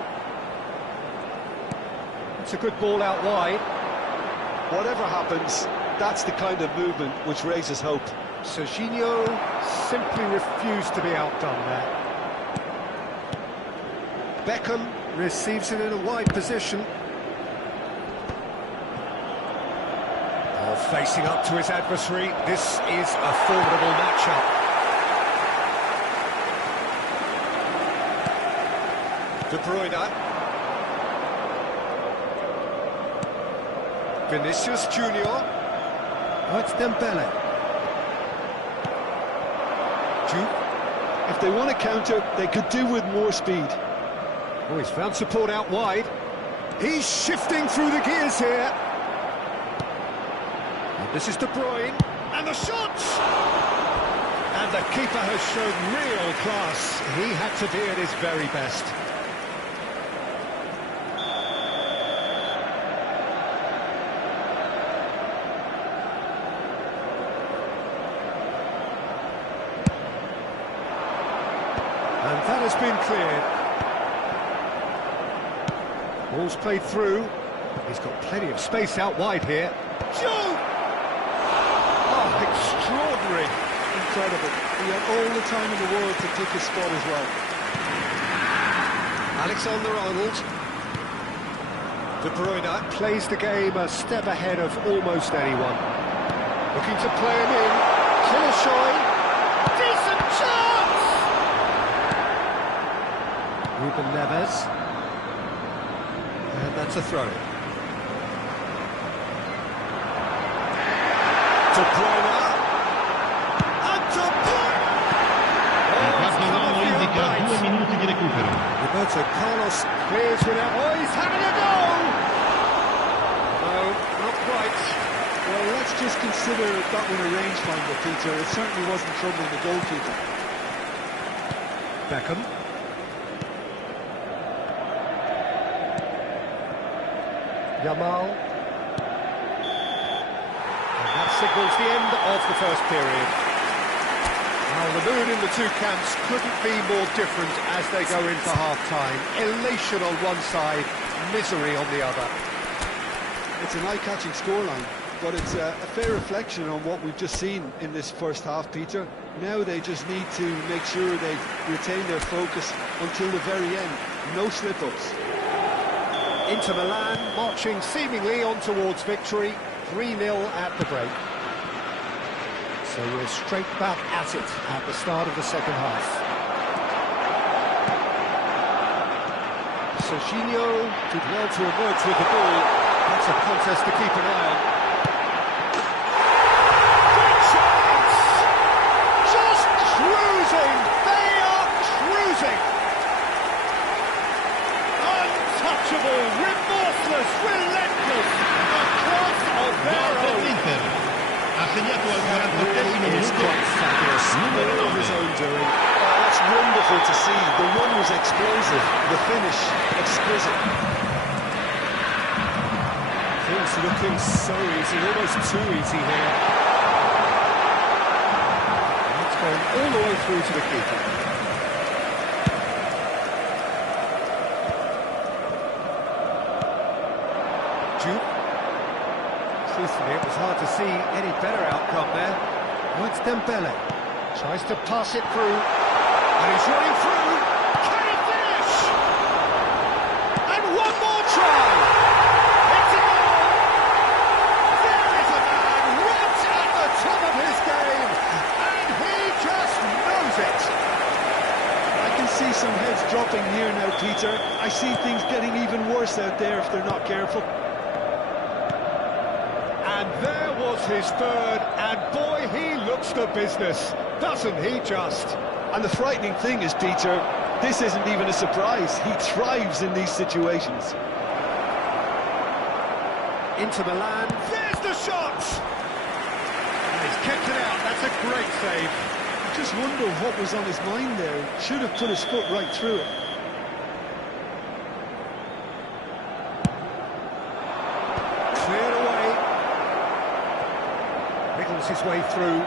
It's a good ball out wide. whatever happens, that's the kind of movement which raises hope. Serginho simply refused to be outdone there. Beckham receives it in a wide position. Oh, facing up to his adversary, this is a formidable matchup. De Bruyne. Vinicius Junior. Oh, it's Dembele. If they want to counter, they could do with more speed. Oh, he's found support out wide. He's shifting through the gears here. And this is De Bruyne. And the shots! And the keeper has shown real class. He had to be at his very best. And that has been cleared. Ball's played through. He's got plenty of space out wide here. Shoot! Oh, extraordinary. Incredible. He had all the time in the world to pick his spot as well. Alexander-Arnold. De Bruyne plays the game a step ahead of almost anyone. Looking to play him in. Kilishoy. Decent chance! Ruben Neves. And that's a throw. De Bruyne. And De Bruyne! Il quarto uomo indica 2 minuti di recupero. Roberto Carlos clears without... Oh, he's having a go! No, not quite. Well, let's just consider that one a rangefinder, Peter. It certainly wasn't troubling the goalkeeper. Beckham. Yamal. And that signals the end of the first period. Now, the mood in the two camps couldn't be more different as they go in for half-time. Elation on one side, misery on the other. It's an eye-catching scoreline, but it's a fair reflection on what we've just seen in this first half, Peter. Now they just need to make sure they retain their focus until the very end. No slip-ups. Inter Milan marching seemingly on towards victory, 3-0 at the break. So we're straight back at it at the start of the second half. Serginho did well to emerge with the ball. That's a contest to keep an eye on. Good chance! Just cruising! They are cruising! Untouchable, remorseless, relentless, a class of their own. L'Inter ha segnato al 48esimo minuto numero 9. His own doing. Oh, that's wonderful to see. The run was explosive, the finish exquisite. Things looking so easy, almost too easy here. That's going all the way through to the keeper. Jude. Truthfully, it was hard to see any better outcome there. Oh, it's Dembele. Tries to pass it through. And he's running through. Can he finish? And one more try. It's a goal. There is a man right at the top of his game. And he just knows it. I can see some heads dropping here now, Peter. I see things getting even worse out there if they're not careful. And there was his third, and boy, he looks the business, doesn't he just? And the frightening thing is, Peter, this isn't even a surprise. He thrives in these situations. Inter Milan, there's the shot! And he's kept it out, that's a great save. I just wonder what was on his mind there. Should have put his foot right through it. Cleared away. Wriggles his way through.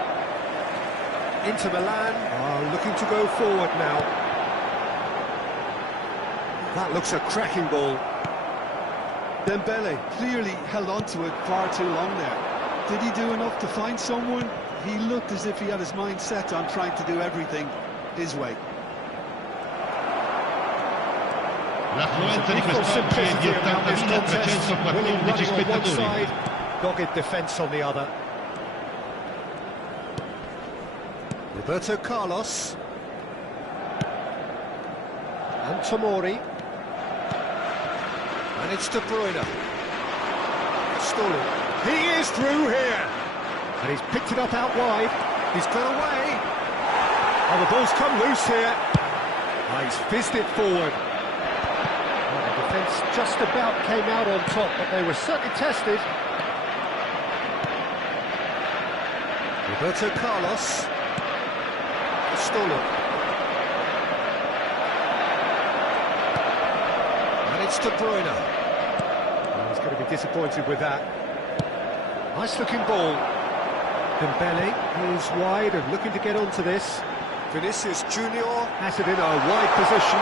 Inter Milan are looking to go forward now. That looks a cracking ball. Dembele clearly held on to it far too long there. Did he do enough to find someone? He looked as if he had his mind set on trying to do everything his way. L'affluenza di quest'oggi è di 80.314 spettatori. Dogged defence on the other. Roberto Carlos. And Tomori. And it's De Bruyne. Stolen. He is through here. And he's picked it up out wide. He's got away. Oh, the ball's come loose here. Oh, he's fizzed it forward. Well, the defence just about came out on top, but they were certainly tested. Roberto Carlos. Stolen. And it's De Bruyne. Oh, he's going to be disappointed with that. Nice looking ball. Dembele is wide and looking to get onto this. Vinicius Junior has it in a wide position.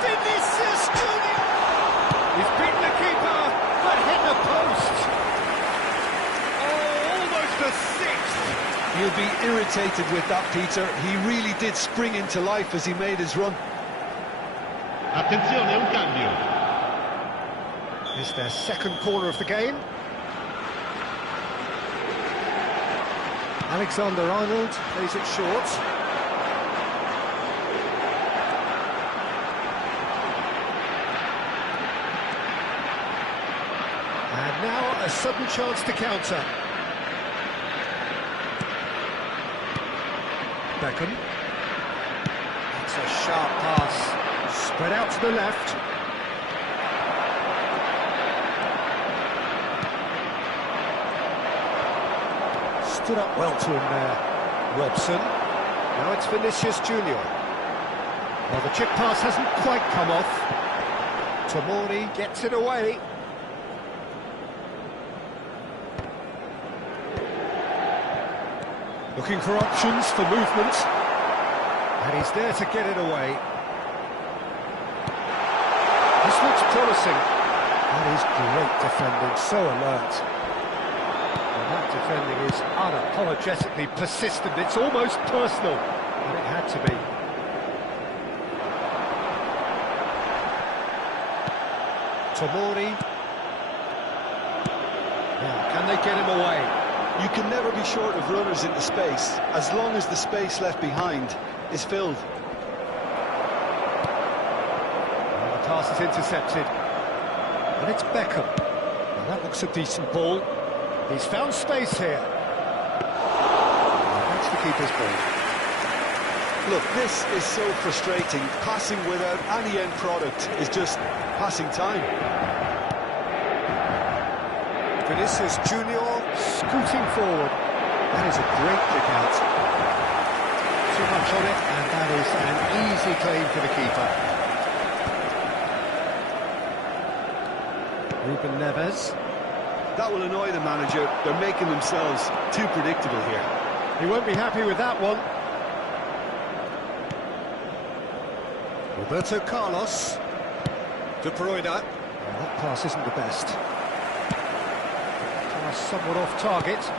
Vinicius Junior! He's beaten the keeper, but hit the post. Oh, almost a sixth. He'll be irritated with that, Peter. He really did spring into life as he made his run. Attenzione, un cambio. It's their second corner of the game. Alexander-Arnold plays it short. And now a sudden chance to counter. Beckham. It's a sharp pass. Spread out to the left. Stood up well to him there, Robson. Now it's Vinicius Junior. Well, the chip pass hasn't quite come off. Tomori gets it away. Looking for options for movement. And he's there to get it away. This looks promising. That is great defending, so alert. That defending is unapologetically persistent. It's almost personal, and it had to be. Tomori. Now, can they get him away? You can never be short of runners into space, as long as the space left behind is filled. Well, the pass is intercepted. And it's Beckham. Well, that looks a decent ball. He's found space here. That's the keeper's ball. Look, this is so frustrating. Passing without any end product is just passing time. Vinicius Junior scooting forward. That is a great kick out. Too much on it, and that is an easy claim for the keeper. Ruben Neves. That will annoy the manager. They're making themselves too predictable here. He won't be happy with that one. Roberto Carlos. De Bruyne. Well, that pass isn't the best. Pass somewhat off target.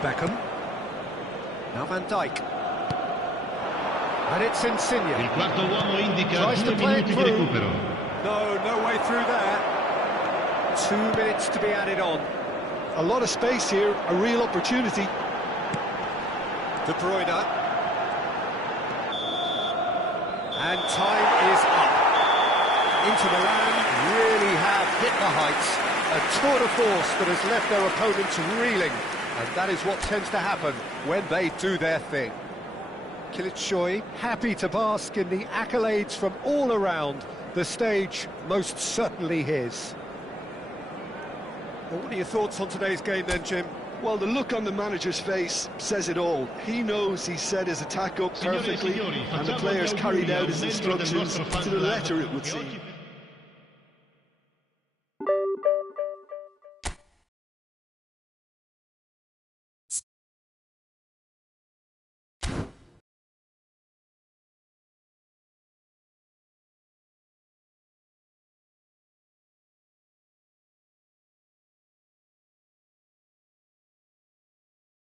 Beckham. Now Van Dijk. And it's Insigne. Il quarto uomo indica Tries 2 to play it minuti di through. recupero. No way through there. 2 minutes to be added on. A lot of space here, a real opportunity. De Bruyne. And time is up. Inter Milan really have hit the heights. A tour de force that has left their opponents reeling. And that is what tends to happen when they do their thing. Kılıçsoy happy to bask in the accolades from all around. The stage most certainly his. Well, what are your thoughts on today's game then, Jim? Well, the look on the manager's face says it all. He knows he set his attack up perfectly, and the players carried out his instructions to the letter, it would seem.